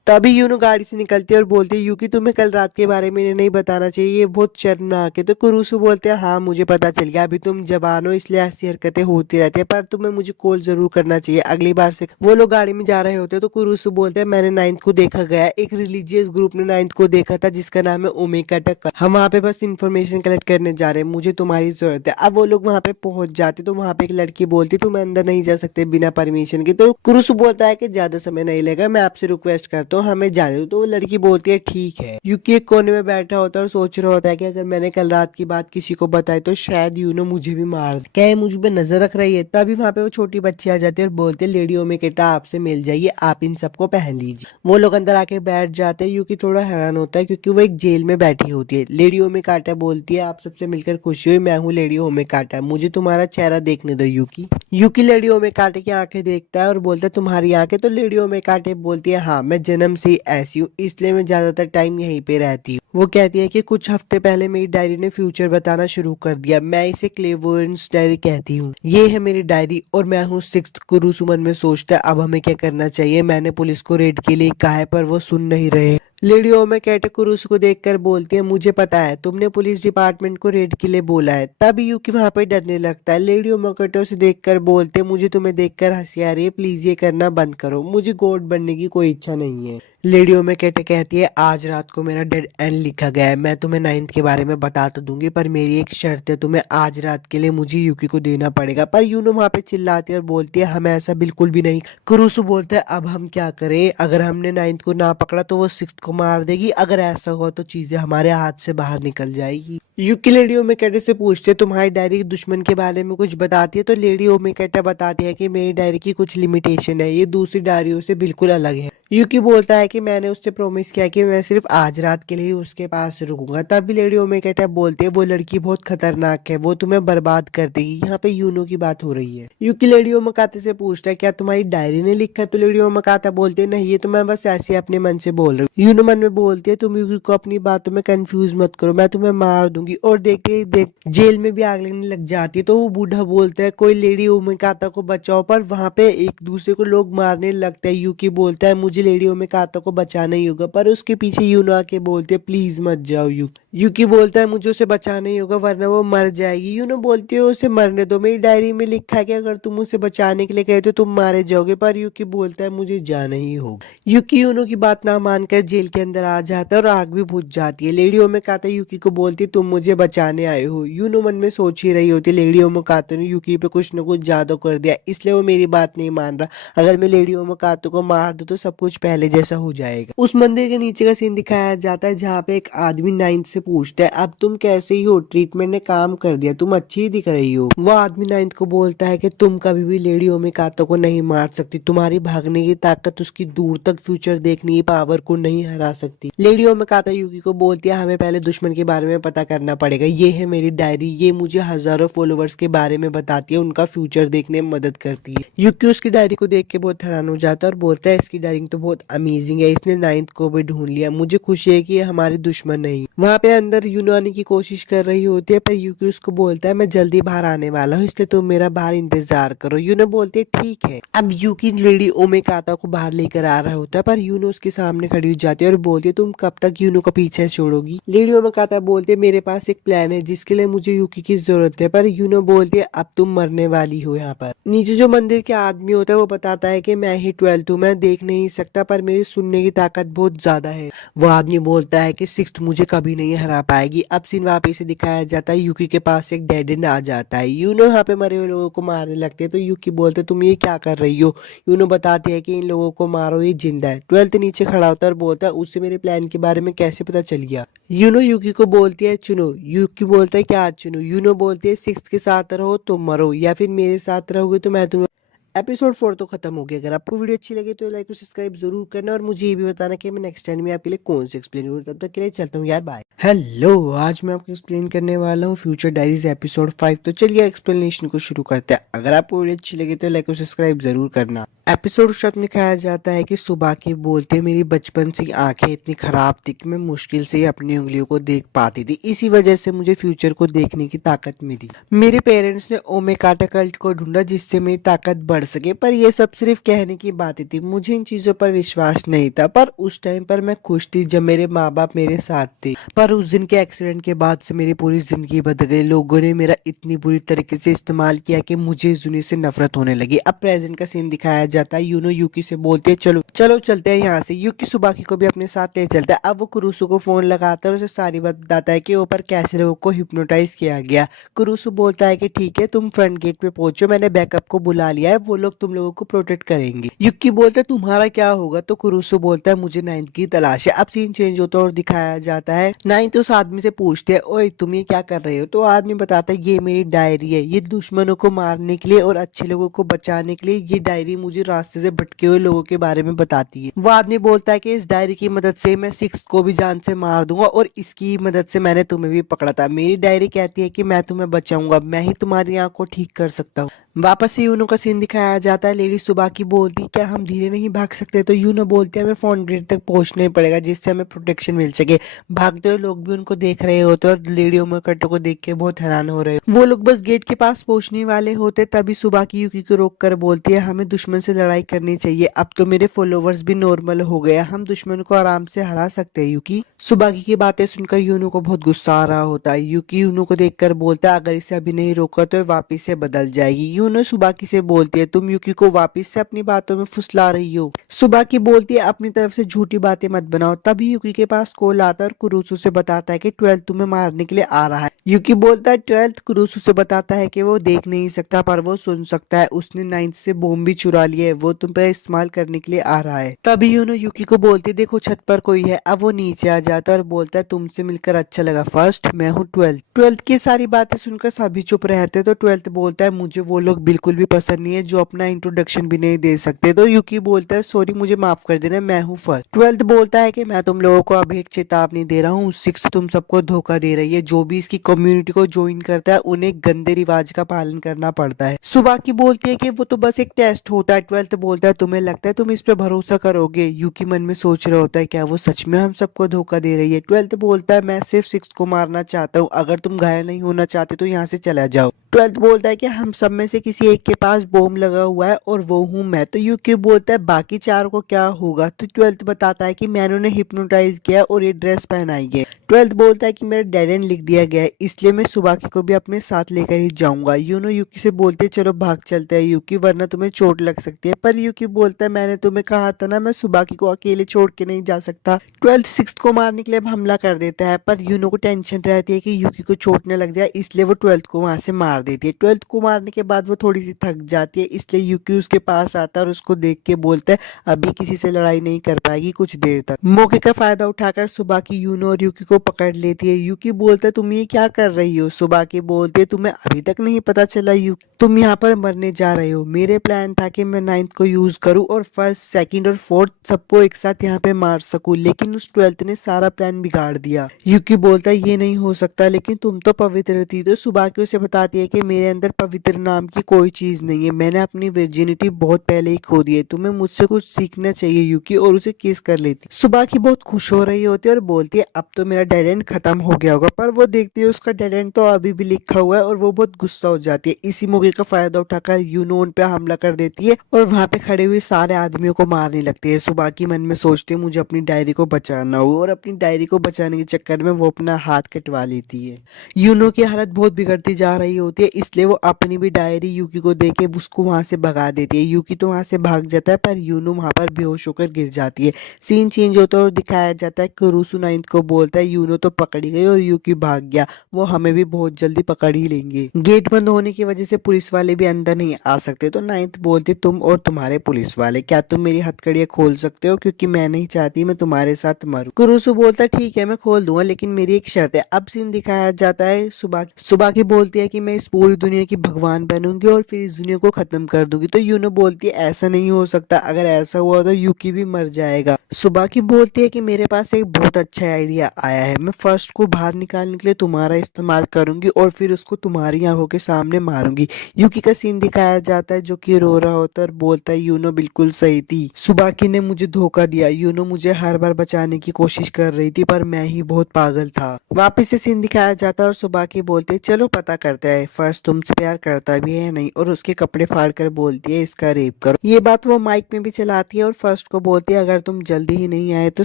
तभी यूनो गाड़ी से निकलती है और बोलती है यूकी तुम्हें कल रात के बारे में नहीं बताना चाहिए, ये बहुत शर्मनाक है। तो कुरुसु बोलते हैं हाँ मुझे पता चल गया, अभी तुम जवान हो इसलिए ऐसी हरकतें होती रहती है, पर तुम्हें मुझे कॉल जरूर करना चाहिए अगली बार से। वो लोग गाड़ी में जा रहे होते हैं तो कुरुसु बोलते हैं मैंने नाइन्थ को देखा गया, एक रिलीजियस ग्रुप ने नाइन्थ को देखा था जिसका नाम है ओमेगा टक। हम वहाँ पे बस इन्फॉर्मेशन कलेक्ट करने जा रहे हैं, मुझे तुम्हारी जरूरत है। अब वो लोग वहाँ पे पहुंच जाते तो वहाँ पे एक लड़की बोलती तुम अंदर नहीं जा सकते बिना परमिशन के। तो कुरुसु बोलता है कि ज्यादा समय नहीं लगेगा, मैं आपसे रिक्वेस्ट करता हूँ हमें जाने दो। तो वो लड़की बोलती है ठीक है। यूकी एक कोने में बैठा होता है और सोच रहा होता है कि अगर मैंने कल रात की बात किसी को बताई तो शायद यूनो मुझे भी मार दे। क्या ये मुझ पे नजर रख रही है? तभी वहाँ पे वो छोटी बच्ची आ जाती है और बोलते लेडी ओमेकेटा आपसे मिल जाइए, आप इन सबको पहन लीजिए। वो लोग अंदर आके बैठ जाते हैं। यूकी थोड़ा हैरान होता है क्योंकि वो एक जेल में बैठी होती है। लेडी ओमेकाटा बोलती है आप सबसे मिलकर खुशी हुई, मैं हूँ लेडी ओमेकाटा, मुझे तुम्हारा चेहरा देखने दो यूकी। यूकी लेडी ओमेकाटे की आंखें देखता है और बोलता है तुम्हारी आंखें? तो लेडी ओमेकाटे बोलती है हाँ मैं जन्म से ही ऐसी हूँ इसलिए मैं ज्यादातर टाइम यहीं पे रहती हूँ। वो कहती है कि कुछ हफ्ते पहले मेरी डायरी ने फ्यूचर बताना शुरू कर दिया, मैं इसे क्लेवोरेंस डायरी कहती हूँ। ये है मेरी डायरी और मैं हूँ सिक्स्थ। कुरुसु मन में सोचता है अब हमें क्या करना चाहिए। मैंने पुलिस को रेड के लिए कहा है पर वो सुन नहीं रहे। लेडी ओमेकाटे कुरुसु को देखकर बोलती है मुझे पता है तुमने पुलिस डिपार्टमेंट को रेड के लिए बोला है। तभी यूकी वहां पर डरने लगता है। लेडी ओमेकाटे उसे देखकर बोलते हैं मुझे तुम्हें देखकर हंसी आ रही है, प्लीज ये करना बंद करो, मुझे गॉड बनने की कोई इच्छा नहीं है। लेडी ओमेकाटे कहती है आज रात को मेरा डेड एंड लिखा गया है, मैं तुम्हें नाइन्थ के बारे में बता तो दूंगी पर मेरी एक शर्त है, तुम्हें आज रात के लिए मुझे यूकी को देना पड़ेगा। पर यूनो वहां पे चिल्लाती है और बोलती है हमें ऐसा बिल्कुल भी नहीं। कुरुसु बोलता है अब हम क्या करें, अगर हमने नाइन्थ को ना पकड़ा तो वो सिक्स्थ को मार देगी, अगर ऐसा हुआ तो चीजें हमारे हाथ से बाहर निकल जाएगी। यूकी लेडी ओमेकाटे से पूछते तुम्हारी डायरी दुश्मन के बारे में कुछ बताती है? तो लेडी ओमेकाटे बताती है कि मेरी डायरी की कुछ लिमिटेशन है, ये दूसरी डायरियों से बिल्कुल अलग है। यूकी बोलता है कि मैंने उससे प्रॉमिस किया कि मैं सिर्फ आज रात के लिए ही उसके पास रुकूंगा। तभी लेडी ओमेकाटा बोलती है वो लड़की बहुत खतरनाक है, वो तुम्हें बर्बाद कर देगी। यहाँ पे यूनो की बात हो रही है। यूकी लेडी ओमेकाता से पूछता है क्या तुम्हारी डायरी ने लिखा? तो लेडी ओमेकाता बोलते नहीं ये तो मैं बस ऐसे अपने मन से बोल रही हूँ। यूनो मन में बोलती है तुम यूकी को अपनी बातों में कंफ्यूज मत करो, मैं तुम्हें मार दूंगी। और देखते ही देख जेल में भी आग लगने लग जाती है। तो वो बूढ़ा बोलता है कोई लेडी ओमेकाता को बचाओ, पर वहाँ पे एक दूसरे को लोग मारने लगते हैं। यूकी बोलता है मुझे लेडी ओमेकाता को बचाना ही होगा, पर उसके पीछे यूनो आके बोलते है प्लीज मत जाओ यूकी बोलता है मुझे उसे बचाना ही होगा वरना वो मर जाएगी। यूनो बोलती है उसे मरने दो, मेरी डायरी में लिखा है कि अगर तुम उसे बचाने के लिए गए तो तुम मारे जाओगे। पर यूकी बोलता है मुझे जाना ही होगा। यूकी यूनो की बात ना मानकर जेल के अंदर आ जाता है और आग भी बुझ जाती है। लेडी ओमेकाता यूकी को बोलती तुम मुझे बचाने आए हो। यूनो मन में सोच ही रही होती लेडी ओमेकाता ने यूकी पे कुछ न कुछ जादू कर दिया इसलिए वो मेरी बात नहीं मान रहा, अगर मैं लेडी ओमेकाता को मार दूं तो सब कुछ पहले जैसा हो जाएगा। उस मंदिर के नीचे का सीन दिखाया जाता है जहाँ पे एक आदमी नाइन्थ से पूछता है अब तुम कैसे ही हो, ट्रीटमेंट ने काम कर दिया, तुम अच्छी ही दिख रही हो। वो आदमी नाइन्थ को बोलता है कि तुम कभी भी लेडी ओमेकाता को नहीं मार सकती, तुम्हारी भागने की ताकत उसकी दूर तक फ्यूचर देखने की पावर को नहीं हरा सकती। लेडी ओमेकाता यूकी को बोलती है हमें पहले दुश्मन के बारे में पता करना पड़ेगा, ये है मेरी डायरी, ये मुझे हजारों फॉलोवर्स के बारे में बताती है, उनका फ्यूचर देखने में मदद करती है। यूकी उसकी डायरी को देख के बहुत हैरान हो जाता है और बोलता है इसकी डायरी तो बहुत अमेजिंग है, इसने नाइन्थ को भी ढूंढ लिया, मुझे खुशी है कि ये हमारे दुश्मन नहीं। वहाँ पे अंदर यूनो आने की कोशिश कर रही होती है पर यूकी उसको बोलता है मैं जल्दी बाहर आने वाला हूँ इसलिए तुम मेरा बाहर इंतजार करो। यूनो बोलती है ठीक है। अब यूकी लेडी ओमेकाता को बाहर लेकर आ रहा होता है पर यूनो उसके सामने खड़ी हो जाती है और बोलती है तुम कब तक यूनो का पीछे छोड़ोगी? लेडी ओमेकाता बोलती है मेरे पास एक प्लान है जिसके लिए मुझे यूकी की जरूरत है। पर यूनो बोलती है अब तुम मरने वाली हो। यहाँ पर नीचे जो मंदिर के आदमी होता है वो बताता है कि मैं ही 12th हूँ, मैं देख नहीं सकता पर मेरी सुनने की ताकत बहुत ज्यादा है। वो आदमी बोलता है कि सिक्स्थ मुझे कभी नहीं हरा पाएगी। अब सीन वापस से दिखाया जाता है, यूकी के पास एक डेड एंड आ जाता है। यूनो यहाँ पे मरे हुए लोगों को मारने लगते हैं तो यूकी बोलते तुम ये क्या कर रही हो। यूनो बताती है कि इन लोगों को मारो, ये जिंदा है। ट्वेल्थ नीचे खड़ा होता है और बोलता है उससे मेरे प्लान के बारे में कैसे पता चल गया। यूनो यूकी को बोलती है चुनो। यूकी बोलता है क्या चुनो। यूनो बोलती है सिक्स्थ के साथ रहो तो मरो, या फिर मेरे साथ रहोगे तो मैं तुम्हें। एपिसोड 4 तो खत्म हो गया। अगर आपको वीडियो अच्छी लगी तो लाइक और सब्सक्राइब जरूर करना और मुझे ये भी बताना कि मैं नेक्स्ट टाइम में आपके लिए कौन सी एक्सप्लेन करूँ। तब तक के लिए चलता हूँ यार, बाय। हेलो, आज मैं आपको एक्सप्लेन करने वाला हूँ फ्यूचर डायरीज एपिसोड 5। तो चलिए एक्सप्लेनेशन को शुरू करते हैं। अगर आपको वीडियो अच्छी लगी तो लाइक और सब्सक्राइब जरूर करना। एपिसोड शुरू में दिखाया जाता है कि सुबह की बोलते मेरी बचपन से आंखें इतनी खराब थी कि मैं मुश्किल से अपनी उंगलियों को देख पाती थी। इसी वजह से मुझे फ्यूचर को देखने की ताकत मिली। मेरे पेरेंट्स ने ओमेगाटा कल्ट को ढूंढा जिससे मेरी ताकत बढ़ सके, पर ये सब सिर्फ कहने की बातें थी। मुझे इन चीजों पर विश्वास नहीं था, पर उस टाइम पर मैं खुश थी जब मेरे माँ बाप मेरे साथ थे। पर उस दिन के एक्सीडेंट के बाद से मेरी पूरी जिंदगी बदल गई। लोगों ने मेरा इतनी बुरी तरीके से इस्तेमाल किया कि मुझे इस दुनिया से नफरत होने लगी। अब प्रेजेंट का सीन दिखाया जाता है। यूनो यूकी से बोलते हैं चलो चलो चलते हैं यहाँ से। यूकी सुबाकी को भी अपने साथ ले चलता है। अब वो कुरुसु को फोन लगाता है और उसे सारी बात बताता है कि ऊपर कैसे लोगों को हिप्नोटाइज किया गया। कुरुसु बोलता है कि ठीक है तुम फ्रंट गेट पे पहुंचो, मैंने बैकअप को बुला लिया है, वो लोग तुम लोगों को प्रोटेक्ट करेंगे। युक्की बोलता है तुम्हारा क्या होगा, तो कुरुसु बोलता है मुझे नाइन्थ की तलाश है। अब सीन चेंज होता है और दिखाया जाता है नाइन्थ उस आदमी से पूछते हैं ओए तुम ये क्या कर रहे हो। तो आदमी बताता है ये मेरी डायरी है, ये दुश्मनों को मारने के लिए और अच्छे लोगों को बचाने के लिए। ये डायरी मुझे रास्ते से भटके हुए लोगों के बारे में बताती है। वो आदमी बोलता है कि इस डायरी की मदद से मैं सिक्स को भी जान से मार दूंगा और इसकी मदद से मैंने तुम्हें भी पकड़ा था। मेरी डायरी कहती है कि मैं तुम्हें बचाऊंगा, मैं ही तुम्हारी आंख को ठीक कर सकता हूँ। वापस से यूनो का सीन दिखाया जाता है। लेडी सुबह की बोलती क्या हम धीरे नहीं भाग सकते, तो यूनो बोलते हैं हमें फोन गेट तक पहुंचना ही पड़ेगा जिससे हमें प्रोटेक्शन मिल सके। भागते हुए लोग भी उनको देख रहे होते और लेडियों में कट्टों को देख के बहुत हैरान हो रहे हो। वो लोग बस गेट के पास पहुंचने वाले होते तभी सुबह की यूकी को रोक कर बोलती है हमें दुश्मन से लड़ाई करनी चाहिए। अब तो मेरे फॉलोवर्स भी नॉर्मल हो गए, हम दुश्मन को आराम से हरा सकते हैं। यूकी सुबाकी की बातें सुनकर यूनो को बहुत गुस्सा आ रहा होता है। यूकी यूनो को देखकर बोलता है अगर इसे अभी नहीं रोका तो वापिस से बदल जाएगी। यूनो सुबाकी से बोलती है तुम यूकी को वापिस से अपनी बातों में फुसला रही हो। सुबाकी बोलती है अपनी तरफ से झूठी बातें मत बनाओ। तभी यूकी के पास कॉल आता है और कुरुसु से बताता है कि 12 तुम्हें मारने के लिए आ रहा है। यूकी बोलता है 12 कुरुसु से बताता है कि वो देख नहीं सकता पर वो सुन सकता है, उसने 9th से बॉम्ब भी चुरा लिया है, वो तुम पे इस्तेमाल करने के लिए आ रहा है। तभी यूनो यूकी को बोलती देखो छत पर कोई है। अब वो नीचे आ जाता है और बोलता है तुमसे मिलकर अच्छा लगा, फर्स्ट मैं हूँ 12 की सारी बातें सुनकर सभी चुप रहते तो 12 बोलता है मुझे वो लोग बिल्कुल भी पसंद नहीं है जो अपना इंट्रोडक्शन भी नहीं दे सकते। तो यूकी बोलता है सॉरी मुझे माफ कर देना, मैं हूँ फर्स्ट। 12 बोलता है कि मैं तुम लोगों को अभी एक चेतावनी दे रहा हूँ, सिक्स तुम सबको धोखा दे रही है। जो भी इसकी कम्युनिटी को ज्वाइन करता है उन्हें गंदे रिवाज का पालन करना पड़ता है। सुबह की बोलती है कि वो तो बस एक टेस्ट होता है। 12 बोलता है तुम्हें लगता है तुम इस पे भरोसा करोगे। यूकी मन में सोच रहा होता है क्या वो सच में हम सबको धोखा दे रही है। 12 बोलता है मैं सिर्फ सिक्स को मारना चाहता हूँ, अगर तुम घायल नहीं होना चाहते तो यहाँ से चला जाओ। 12 बोलता है कि हम सब में से किसी एक के पास बॉम्ब लगा हुआ है और वो हूँ मैं। तो यूकी बोलता है बाकी चार को क्या होगा। तो 12 बताता है कि मैंने उन्हें हिप्नोटाइज किया और ये ड्रेस पहनाई है। 12 बोलता है कि मेरा डेड एंड लिख दिया गया है इसलिए मैं सुबाकी को भी अपने साथ लेकर ही जाऊंगा। यूनो यूकी से बोलते चलो भाग चलते हैं यूकी, वरना तुम्हें चोट लग सकती है। पर यूकी बोलता है मैंने तुम्हें कहा था ना मैं सुबाकी को अकेले छोड़ के नहीं जा सकता। 12 सिक्स को मारने के लिए हमला कर देता है पर यूनो को टेंशन रहती है कि यूकी को चोट न लग जाए, इसलिए वो 12 को वहां से मार देती है। 12 को मारने के बाद वो थोड़ी सी थक जाती है, इसलिए यूकी उसके पास आता है और उसको देख के बोलता है अभी किसी से लड़ाई नहीं कर पाएगी कुछ देर तक। मौके का फायदा उठाकर सुबाकी यूनो और यूकी को पकड़ लेती है। यूकी बोलता है तुम ये क्या कर रही हो। सुबाकी बोलते है तुम्हें अभी तक नहीं पता चला यूकी तुम यहाँ पर मरने जा रहे हो। मेरे प्लान था कि मैं 9th को यूज करूँ और फर्स्ट सेकंड और फोर्थ सबको एक साथ यहाँ पे मार सकूं, लेकिन उस 12 ने सारा प्लान बिगाड़ दिया। यूकी बोलता है ये नहीं हो सकता, लेकिन तुम तो पवित्र थी। तो सुबाकी उसे बताती है कि मेरे अंदर पवित्र नाम की कोई चीज नहीं है, मैंने अपनी वर्जिनिटी बहुत पहले ही खो दी है, तुम्हें मुझसे कुछ सीखना चाहिए यूकी, और उसे किस कर लेती। सुबाकी बहुत खुश हो रही होती है और बोलती है अब तो मेरा डेड एंड खत्म हो गया होगा, पर वो देखती है उसका डेड एंड तो अभी भी लिखा हुआ है और वो बहुत गुस्सा हो जाती है। इसी मौके का फायदा उठाकर यूनो उन पे हमला कर देती है और वहां पे खड़े हुए सारे आदमियों को मारने लगती है। सुबाकी मन में सोचती है मुझे अपनी डायरी को बचाना हो, और अपनी डायरी को बचाने के चक्कर में वो अपना हाथ कटवा लेती है। यूनो की हालत बहुत बिगड़ती जा रही होती है। होती है, इसलिए वो अपनी भी डायरी यूकी को देके उसको वहां से भगा देती है। यूकी तो वहां से भाग जाता है पर यूनो वहां पर बेहोश होकर गिर जाती है। सीन चेंज होता है और दिखाया जाता है कुरुसु नाइन्थ को बोलता है यूनो तो पकड़ी गई और यूकी भाग गया, वो हमें भी बहुत जल्दी पकड़ ही लेंगे। गेट बंद होने की वजह से पुलिस वाले भी अंदर नहीं आ सकते, तो नाइन्थ बोलती तुम और तुम्हारे पुलिस वाले क्या तुम मेरी हथकड़ियां खोल सकते हो, क्योंकि मैं नहीं चाहती मैं तुम्हारे साथ मरूं। कुरुसु बोलता है ठीक है मैं खोल दूंगा, लेकिन मेरी एक शर्त है। अब सीन दिखाया जाता है सुबह सुबह की बोलती है कि मैं इस पूरी दुनिया की भगवान बनूंगी और फिर इस दुनिया को खत्म कर दूंगी। तो यूनो बोलती है ऐसा नहीं हो सकता, अगर ऐसा हुआ तो यूकी भी मर जाएगा। सुबह की बोलती है कि मेरे पास एक बहुत अच्छा आइडिया आया है, मैं फर्स्ट को बाहर निकालने के लिए तुम्हारा इस्तेमाल करूंगी और फिर उसको तुम्हारी आंखों के सामने मारूंगी। यूकी का सीन दिखाया जाता है जो कि रो रहा होता है और बोलता है यूनो बिल्कुल सही थी, सुबाकी ने मुझे धोखा दिया, यूनो मुझे हर बार बचाने की कोशिश कर रही थी पर मैं ही बहुत पागल था। वापिस से सीन दिखाया जाता है और सुबाकी बोलते चलो पता करते हैं फर्स्ट तुमसे प्यार करता भी है या नहीं, और उसके कपड़े फाड़ कर बोलती है इसका रेप करो। ये बात वो माइक में भी चलाती है और फर्स्ट को बोलती है अगर तुम जल्दी ही नहीं आए तो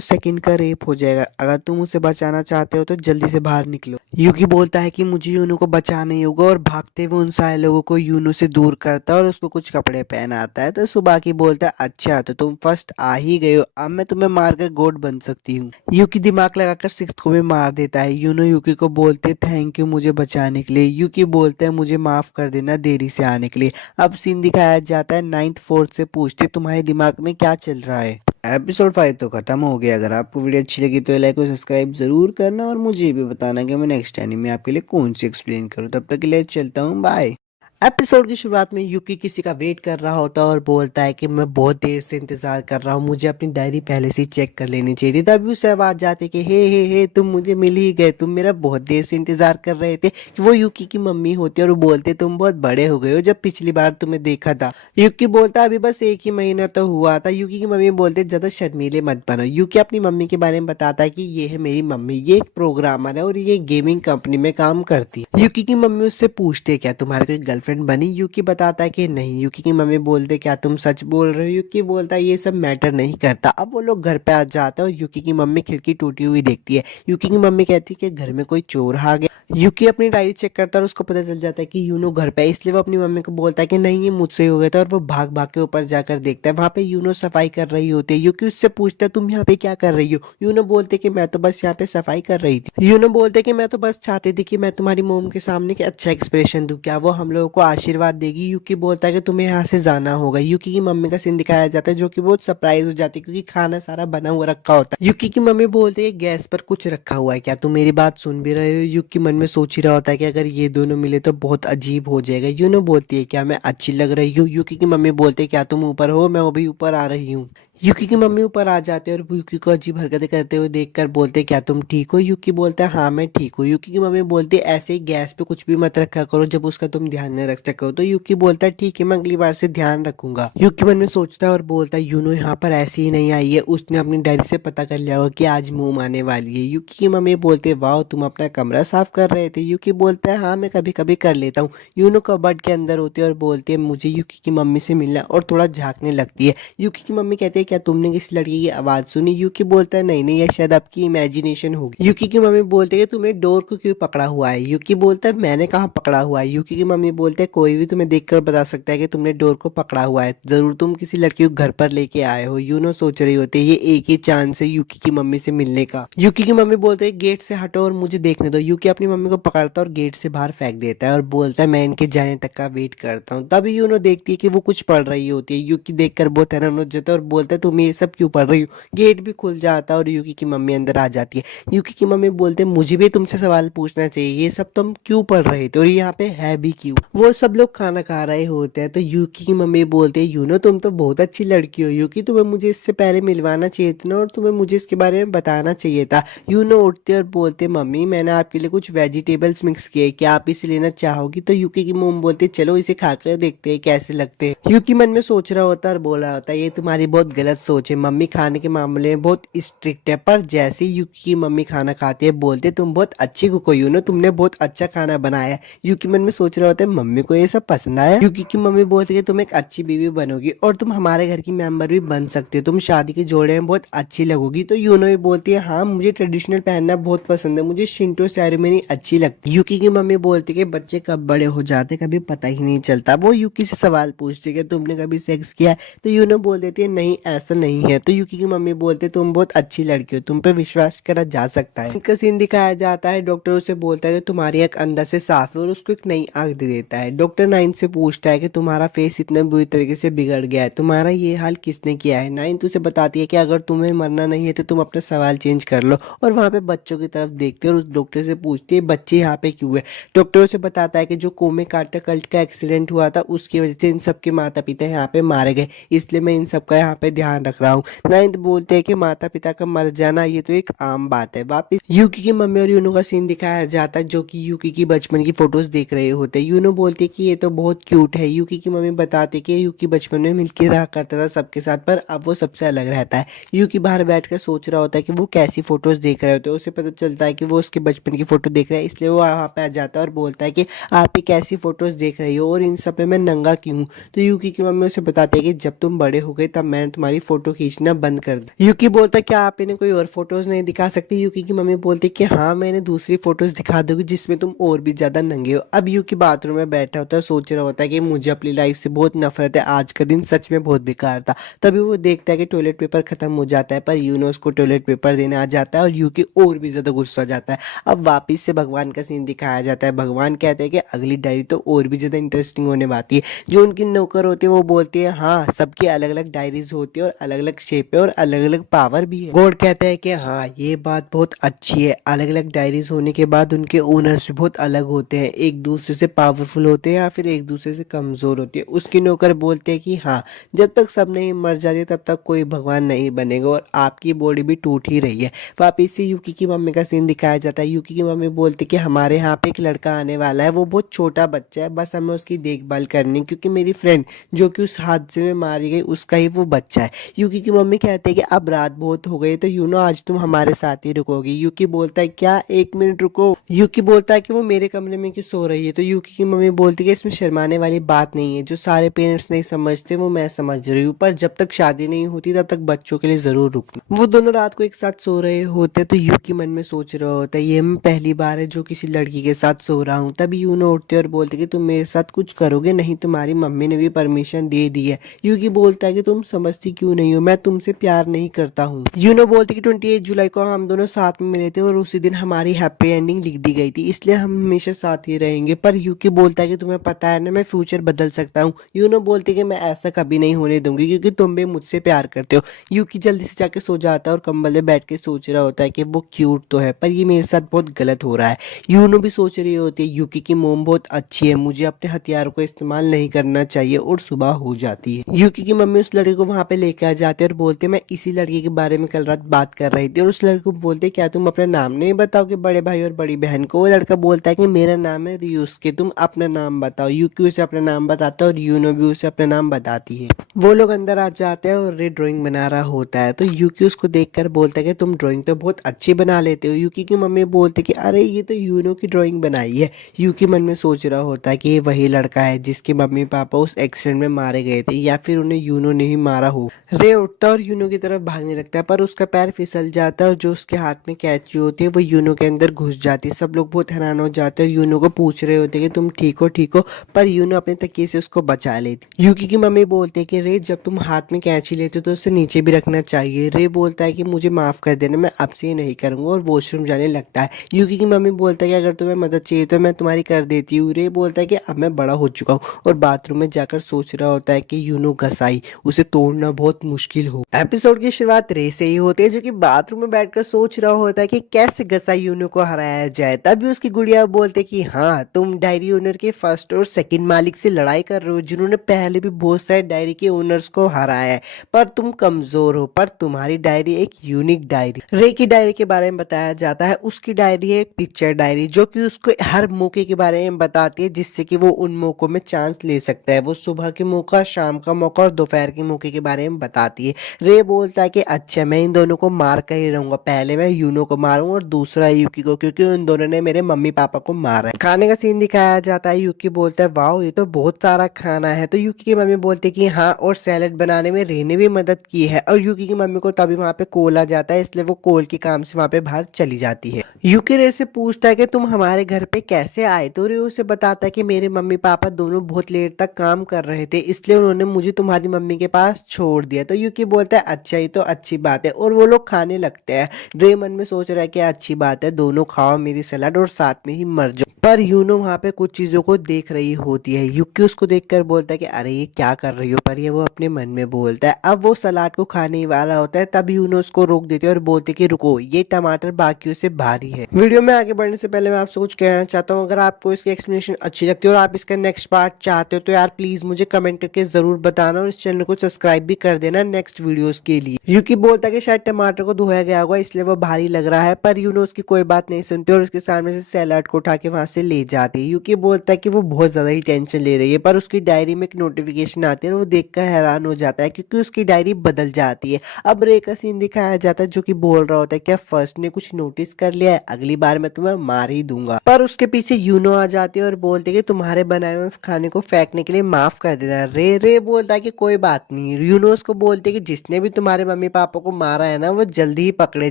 सेकंड का रेप हो जाएगा, अगर तुम उसे बचाना चाहते हो तो जल्दी से बाहर निकलो। यूकी बोलता है कि मुझे यूनो को बचाना ही होगा और भागते हुए उन सारे लोगों को यूनो से दूर करता है और उसको कुछ कपड़े पहनाता है। तो सुबाकी बोलता है अच्छा तो तुम फर्स्ट आ ही गए हो, अब मैं तुम्हें मारकर गोड बन सकती हूँ। यूकी दिमाग लगाकर सिक्स्थ को भी मार देता है। यूनो यूकी को बोलते थैंक यू मुझे बचाने के लिए। यूकी बोलते हैं मुझे माफ कर देना देरी से आने के लिए। अब सीन दिखाया जाता है नाइन्थ फोर्थ से पूछते तुम्हारे दिमाग में क्या चल रहा है। एपिसोड 5 तो खत्म हो गया। अगर आपको वीडियो अच्छी लगी तो लाइक और सब्सक्राइब जरूर करना और मुझे भी बताना कि मैं नेक्स्ट एनीमे आपके लिए कौन सी एक्सप्लेन करूँ। तब तक के लिए चलता हूँ, बाय। एपिसोड की शुरुआत में यूकी किसी का वेट कर रहा होता है और बोलता है कि मैं बहुत देर से इंतजार कर रहा हूँ, मुझे अपनी डायरी पहले से ही चेक कर लेनी चाहिए थी। तभी उसे आवाज आती कि हे तुम मुझे मिल ही गए, तुम मेरा बहुत देर से इंतजार कर रहे थे। कि वो यूकी की मम्मी होती है और वो बोलते तुम बहुत बड़े हो गए हो, जब पिछली बार तुम्हें देखा था। यूकी बोलता अभी बस एक ही महीना तो हुआ था। यूकी की मम्मी बोलते ज्यादा शर्मीले मत बनो। यूकी अपनी मम्मी के बारे में बताता है कि ये है मेरी मम्मी, ये एक प्रोग्रामर है और ये गेमिंग कंपनी में काम करती है। यूकी की मम्मी उससे पूछते क्या तुम्हारी कोई गर्लफ्रेंड बनी। यूकी बताता है कि नहीं। यूकी की मम्मी बोलते क्या तुम सच बोल रहे हो। यूकी बोलता है ये सब मैटर नहीं करता। अब वो लोग घर पे आ जाते हैं और यूकी की मम्मी खिड़की टूटी हुई देखती है। यूकी की मम्मी कहती है कि घर में कोई चोर आ गया। यूकी अपनी डायरी चेक करता है और उसको पता चल जाता है कि यूनो घर पे है, इसलिए वो अपनी मम्मी को बोलता है कि नहीं ये मुझसे ही हो गया था, और वो भाग भाग के ऊपर जाकर देखता है वहां पे यूनो सफाई कर रही होती है। यूकी उससे पूछता है तुम यहाँ पे क्या कर रही हो। यूनो बोलते कि मैं तो बस यहाँ पे सफाई कर रही थी। यूनो बोलते कि मैं तो बस चाहती थी कि मैं तुम्हारी मोम के सामने कि अच्छा एक्सप्रेशन दूं, क्या वो हम लोगों को आशीर्वाद देगी। यूकी बोलता है कि तुम्हें यहाँ से जाना होगा। यूकी की मम्मी का सीन दिखाया जाता है जो कि बहुत सरप्राइज हो जाती है क्योंकि खाना सारा बना हुआ रखा होता है। यूकी की मम्मी बोलते है गैस पर कुछ रखा हुआ है, क्या तुम मेरी बात सुन भी रहे हो। यूकी मन में सोच ही रहा होता है कि अगर ये दोनों मिले तो बहुत अजीब हो जाएगा। यूनो बोलती है क्या मैं अच्छी लग रही हूँ। यूकी की मम्मी बोलते है क्या तुम ऊपर हो, मैं अभी ऊपर आ रही हूँ। यूकी की मम्मी ऊपर आ जाते हैं और यूकी को अजीब हरकतें करते हुए देखकर बोलते क्या तुम ठीक हो। यूकी बोलता है हाँ मैं ठीक हूँ। यूकी की मम्मी बोलती है ऐसे ही गैस पे कुछ भी मत रखा करो जब उसका तुम ध्यान न रख सको। तो यूकी बोलता है ठीक है मैं अगली बार से ध्यान रखूंगा। यूकी मन में सोचता है और बोलता है यूनो यहाँ पर ऐसे ही नहीं आई है, उसने अपनी डायरी से पता कर लिया होगा कि आज मोम आने वाली है। यूकी की मम्मी बोलते वाह तुम अपना कमरा साफ कर रहे थे। यूकी बोलता है हाँ मैं कभी कभी कर लेता हूँ। यूनो कबर्ड के अंदर होती है और बोलती है मुझे यूकी की मम्मी से मिलना, और थोड़ा झांकने लगती है। यूकी की मम्मी कहती है क्या तुमने किसी लड़की की आवाज सुनी। यूकी बोलता है नहीं नहीं, यह शायद आपकी इमेजिनेशन होगी। यूकी की मम्मी बोलते है तुमने डोर को क्यों पकड़ा हुआ है। यूकी बोलता है मैंने कहाँ पकड़ा हुआ है। यूकी की मम्मी बोलते है कोई भी तुम्हें देखकर बता सकता है कि तुमने डोर को पकड़ा हुआ है, जरूर तुम किसी लड़की को घर पर लेके आए हो। यूनो सोच रही होती है ये एक ही चांस है यूकी की मम्मी से मिलने का। यूकी की मम्मी बोलते है गेट से हटो और मुझे देखने दो। यूकी अपनी मम्मी को पकड़ता है और गेट से बाहर फेंक देता है और बोलता है मैं इनके जाने तक का वेट करता हूँ। तभी यूनो देखती है कि वो कुछ पढ़ रही होती है। यूकी देखकर बहुत हैरान हो जाता है और बोलता है तुम ये सब क्यों पढ़ रही हो। गेट भी खुल जाता है और यूकी की मम्मी अंदर आ जाती है। यूकी की मम्मी बोलते हैं मुझे भी तुमसे सवाल पूछना चाहिए, ये सब तुम क्यों पढ़ रहे थे और यहाँ पे है भी क्यों। वो सब लोग खाना खा रहे होते हैं तो यूकी की मम्मी बोलते हैं यूनो तुम तो बहुत अच्छी लड़की हो। यूकी तुम्हें मुझे इससे पहले मिलवाना चाहिए था ना, और तुम्हें मुझे इसके बारे में बताना चाहिए था। यूनो उठते और बोलते मम्मी मैंने आपके लिए कुछ वेजिटेबल्स मिक्स किए, क्या आप इसे लेना चाहोगी। तो यूकी की मम्मी बोलती चलो इसे खाकर देखते हैं कैसे लगते हैं। यूकी मन में सोच रहा होता है और बोल रहा होता है ये तुम्हारी बहुत गलत गलत सोच है, मम्मी खाने के मामले में बहुत स्ट्रिक्ट है। पर जैसे ही यूकी की मम्मी खाना खाती है बोलते तुम बहुत अच्छी कुक हो यूनो, तुमने बहुत अच्छा खाना बनाया है। यूकी मन में सोच रहे होते हैं मम्मी को ये सब पसंद आया। यूकी की मम्मी बोलती है तुम एक अच्छी बीवी बनोगी और तुम हमारे घर की मेंबर भी बन सकते हो, तुम शादी के जोड़े में बहुत अच्छी लगोगी। तो यूनो भी बोलती है हाँ मुझे ट्रेडिशनल पहनना बहुत पसंद है, मुझे शिंटो सेरेमनी अच्छी लगती है। यूकी की मम्मी बोलती है कि बच्चे कब बड़े हो जाते कभी पता ही नहीं चलता। वो यूकी से सवाल पूछती है कि तुमने कभी सेक्स किया है, तो यूनो बोल देती है नहीं ऐसा नहीं है। तो यूकी की मम्मी बोलते है तुम बहुत अच्छी लड़की हो, तुम पे विश्वास करा जा सकता है। इनका सीन दिखाया जाता है, डॉक्टर उसे बोलता है कि तुम्हारी आंख अंदर से साफ है और उसको एक नई आंख दे देता है। डॉक्टर नाइन से पूछता है कि तुम्हारा फेस इतने बुरी तरीके से बिगड़ गया है, तुम्हारा ये हाल किसने किया है। नाइन उसे बताती है कि अगर तुम्हें मरना नहीं है तो तुम अपना सवाल चेंज कर लो। और वहाँ पे बच्चों की तरफ देखते हैं और उस डॉक्टर से पूछती है बच्चे यहाँ पे क्यों है। डॉक्टर उसे बताता है कि जो कोमे कार्टर कल्ट का एक्सीडेंट हुआ था उसकी वजह से इन सबके माता पिता यहाँ पे मारे गए, इसलिए मैं इन सब का यहाँ पे ध्यान रख रहा हूँ। नाइन्थ बोलते हैं कि माता पिता का मर जाना ये तो एक आम बात है। वापिस यूकी की मम्मी और यूनो का सीन दिखाया जाता है जो कि यूकी की बचपन की फोटोज देख रहे होते हैं। यूनो बोलती है कि ये तो बहुत क्यूट है। यूकी की मम्मी बताती कि यूकी बचपन में मिलकर रहा करता था सबके साथ, पर अब वो सबसे अलग रहता है। यूकी बाहर बैठकर सोच रहा होता है कि वो कैसी फोटोज देख रहे होते हैं। उसे पता चलता है कि वो उसके बचपन की फोटो देख रहा है, इसलिए वो वहाँ पे आ जाता है और बोलता है कि आप ही कैसी फोटोज देख रही हो और इन सब में मैं नंगा क्यों हूँ। तो यूकी की मम्मी उसे बताती है कि जब तुम बड़े हो गए तब मैंने तुम्हारी फोटो खींचना बंद कर दी। यूकी बोलता है क्या आप इन्हें कोई और फोटोज नहीं दिखा सकती। यूकी की मम्मी बोलती है कि हाँ मैंने दूसरी फोटोज दिखा दूंगी जिसमें तुम और भी ज्यादा नंगे हो। अब यूकी बाथरूम में बैठा होता है, सोच रहा होता है कि मुझे अपनी लाइफ से बहुत नफरत है, आज का दिन सच में बहुत बेकार था। तभी वो देखता है कि टॉयलेट पेपर खत्म हो जाता है, पर यूनो उसको टॉयलेट पेपर देने आ जाता है और यूकी और भी ज्यादा गुस्सा जाता है। अब वापिस से भगवान का सीन दिखाया जाता है। भगवान कहते हैं कि अगली डायरी तो और भी ज्यादा इंटरेस्टिंग होने वाली है। जो उनकी नौकर होती है वो बोलती है हाँ सबकी अलग अलग डायरीज होती है और अलग अलग शेप है और अलग अलग पावर भी है। गॉड कहते हैं कि हाँ ये बात बहुत अच्छी है, अलग अलग डायरीज होने के बाद उनके ओनर्स भी बहुत अलग होते हैं, एक दूसरे से पावरफुल होते हैं या फिर एक दूसरे से कमजोर होते हैं। उसकी नौकर बोलते हैं कि हाँ जब तक सब नहीं मर जाते तब तक कोई भगवान नहीं बनेगा और आपकी बॉडी भी टूट ही रही है। वापिस से यूकी की मम्मी का सीन दिखाया जाता है। यूकी की मम्मी बोलती है कि हमारे यहाँ पे एक लड़का आने वाला है, वो बहुत छोटा बच्चा है, बस हमें उसकी देखभाल करनी क्योंकि मेरी फ्रेंड जो कि उस हादसे में मारी गई उसका ही वो बच्चा है। यूकी की मम्मी कहते हैं कि अब रात बहुत हो गई तो यूनो आज तुम हमारे साथ ही रुकोगी। यूकी बोलता है क्या एक मिनट रुको। यूकी बोलता है कि वो मेरे कमरे में क्यों सो रही है। तो यूकी की मम्मी बोलती है कि इसमें शर्माने वाली बात नहीं है, जो सारे पेरेंट्स नहीं समझते वो मैं समझ रही हूँ, पर जब तक शादी नहीं होती तब तक बच्चों के लिए जरूर रुकना। वो दोनों रात को एक साथ सो रहे होते तो यूकी मन में सोच रहा होता है ये मैं पहली बार है जो किसी लड़की के साथ सो रहा हूँ। तभी यूनो उठते और बोलते कि तुम मेरे साथ कुछ करोगे नहीं, तुम्हारी मम्मी ने भी परमिशन दे दी है। यूकी बोलता है कि तुम समझती क्यों नहीं हो, मैं तुमसे प्यार नहीं करता हूँ। यूनो बोलती कि 28 जुलाई को हम दोनों साथ में मिले थे और उसी दिन हमारी हैप्पी एंडिंग लिख दी गई थी, इसलिए हम हमेशा साथ ही रहेंगे। पर यूकी बोलता है कि तुम्हें पता है ना मैं फ्यूचर बदल सकता हूँ। यूनो बोलती है कि मैं ऐसा कभी नहीं होने दूंगी क्योंकि तुम भी मुझसे प्यार करते हो। यूकी जल्दी से जाके सो जाता है और कंबल में बैठ के सोच रहा होता है कि वो क्यूट तो है पर ये मेरे साथ बहुत गलत हो रहा है। यूनो भी सोच रही होती है यूकी की मोम बहुत अच्छी है, मुझे अपने हथियारों को इस्तेमाल नहीं करना चाहिए। और सुबह हो जाती है। यूकी की मम्मी उस लड़के को वहां पे लेके आ जाते हैं और बोलते मैं इसी लड़के के बारे में कल रात बात कर रही थी। और उस लड़के को बोलते क्या तुम अपना नाम नहीं बताओगे बड़े भाई और बड़ी बहन को। वो लड़का बोलता है कि मेरा नाम है रियूस्के, तुम अपना नाम बताओ। यूकी उसे अपना नाम बताता है और यूनो भी उसे अपना नाम बताती है। वो लोग अंदर आ जाते हैं और रे ड्राइंग बना रहा होता है। तो यूकी उसको देखकर बोलता है कि तुम ड्राइंग तो बहुत अच्छी बना लेते हो। यूकी की मम्मी बोलती कि अरे ये तो यूनो की ड्राइंग बनाई है। यूकी मन में सोच रहा होता है कि ये वही लड़का है जिसके मम्मी पापा उस एक्सीडेंट में मारे गए थे या फिर उन्हें यूनो ने ही मारा हो। रे उठता और यूनो की तरफ भागने लगता है पर उसका पैर फिसल जाता है और जो उसके हाथ में कैंची होती है वो यूनो के अंदर घुस जाती है। सब लोग बहुत हैरान हो जाते हैं, यूनो को पूछ रहे होते हैं कि तुम ठीक हो, पर यूनो अपने तकिए से उसको बचा लेती। यूकी की मम्मी बोलते हैं कि रे जब तुम हाथ में कैंची लेते हो तो उसे नीचे भी रखना चाहिए। रे बोलता है कि मुझे माफ कर देना, मैं अब से ये नहीं करूंगा और वॉशरूम जाने लगता है। यूकी की मम्मी बोलता है कि अगर तुम्हें मदद चाहिए तो मैं तुम्हारी कर देती हूँ। रे बोलता है कि अब मैं बड़ा हो चुका हूँ और बाथरूम में जाकर सोच रहा होता है कि यूनो घसाई उसे तोड़ना बहुत मुश्किल हो। एपिसोड की शुरुआत रे से ही होती है जो कि बाथरूम में बैठकर सोच रहा होता है कि कैसे घसाई यूनो को हराया जाए। तभी उसकी गुड़िया बोलते कि हाँ तुम डायरी ओनर के फर्स्ट और सेकंड मालिक से लड़ाई कर रहे हो जिन्होंने पहले भी बहुत सारे डायरी के ओनर्स को हराया है, पर तुम कमजोर हो। पर तुम्हारी डायरी एक यूनिक डायरी। रे की डायरी के बारे में बताया जाता है। उसकी डायरी है एक पिक्चर डायरी जो कि उसको हर मौके के बारे में बताती है जिससे कि वो उन मौकों में चांस ले सकता है। वो सुबह के मौका, शाम का मौका और दोपहर के मौके के बारे में में बताती है। रे बोलता है कि अच्छा मैं इन दोनों को मार कर ही रहूंगा, पहले मैं यूनो को मारूंगा और दूसरा यूकी को, क्योंकि उन दोनों ने मेरे मम्मी पापा को मारा है। खाने का सीन दिखाया जाता है। यूकी बोलता है वाह ये तो बहुत सारा खाना है, तो यूकी की मम्मी बोलती है कि हाँ, और सैलेड बनाने में रे ने भी मदद की है। और यूकी की मम्मी को तभी वहां पे कॉल आ जाता है, इसलिए वो कॉल के काम से वहां पे बाहर चली जाती है। यूकी रे से पूछता है कि तुम हमारे घर पे कैसे आए, तो रे उसे बताता है कि मेरे मम्मी पापा दोनों बहुत लेट तक काम कर रहे थे, इसलिए उन्होंने मुझे तुम्हारी मम्मी के पास छोड़ दिया। तो यूकी बोलता है अच्छा ये तो अच्छी बात है, और वो लोग खाने लगते हैं। रे मन में सोच रहा है कि अच्छी बात है, दोनों खाओ मेरी सलाद और साथ में ही मर जाओ। पर यूनो वहां पे कुछ चीजों को देख रही होती है। यूकी उसको देखकर बोलता है कि अरे ये क्या कर रही हो, पर ये वो अपने मन में बोलता है। अब वो सलाद को खाने ही वाला होता है, तभी यूनो उसको रोक देती है और बोलती है कि रुको, ये टमाटर बाकियों से भारी है। वीडियो में आगे बढ़ने से पहले मैं आपसे कुछ कहना चाहता हूँ, अगर आपको इसकी एक्सप्लेनेशन अच्छी लगती है और आप इसका नेक्स्ट पार्ट चाहते हो तो यार प्लीज मुझे कमेंट करके जरूर बताना, और इस चैनल को सब्सक्राइब भी कर देना नेक्स्ट वीडियोस के लिए। यूकी बोलता है कि शायद टमाटर को धोया गया होगा इसलिए वो भारी लग रहा है, पर यूनो उसकी कोई बात नहीं सुनती और उसके सामने से सैलाड को उठा के वहां से ले जाती है। यूकी बोलता है कि वो बहुत ज्यादा ही टेंशन ले रही है, पर उसकी डायरी में एक नोटिफिकेशन आती है और वो देखकर हैरान हो जाता है क्योंकि उसकी डायरी बदल जाती है। अब रे का सीन दिखाया जाता है जो कि बोल रहा होता है क्या फर्स्ट ने कुछ नोटिस कर लिया है, अगली बार मैं तुम्हें मार ही दूंगा। पर उसके पीछे यूनो आ जाती है और बोलती है कि तुम्हारे बनाए हुए खाने को फेंकने के लिए माफ कर देना। रे बोलता है कि कोई बात नहीं। यूनो उसको बोलती है कि जिसने भी तुम्हारे मम्मी पापा को मारा है ना वो जल्दी ही पकड़े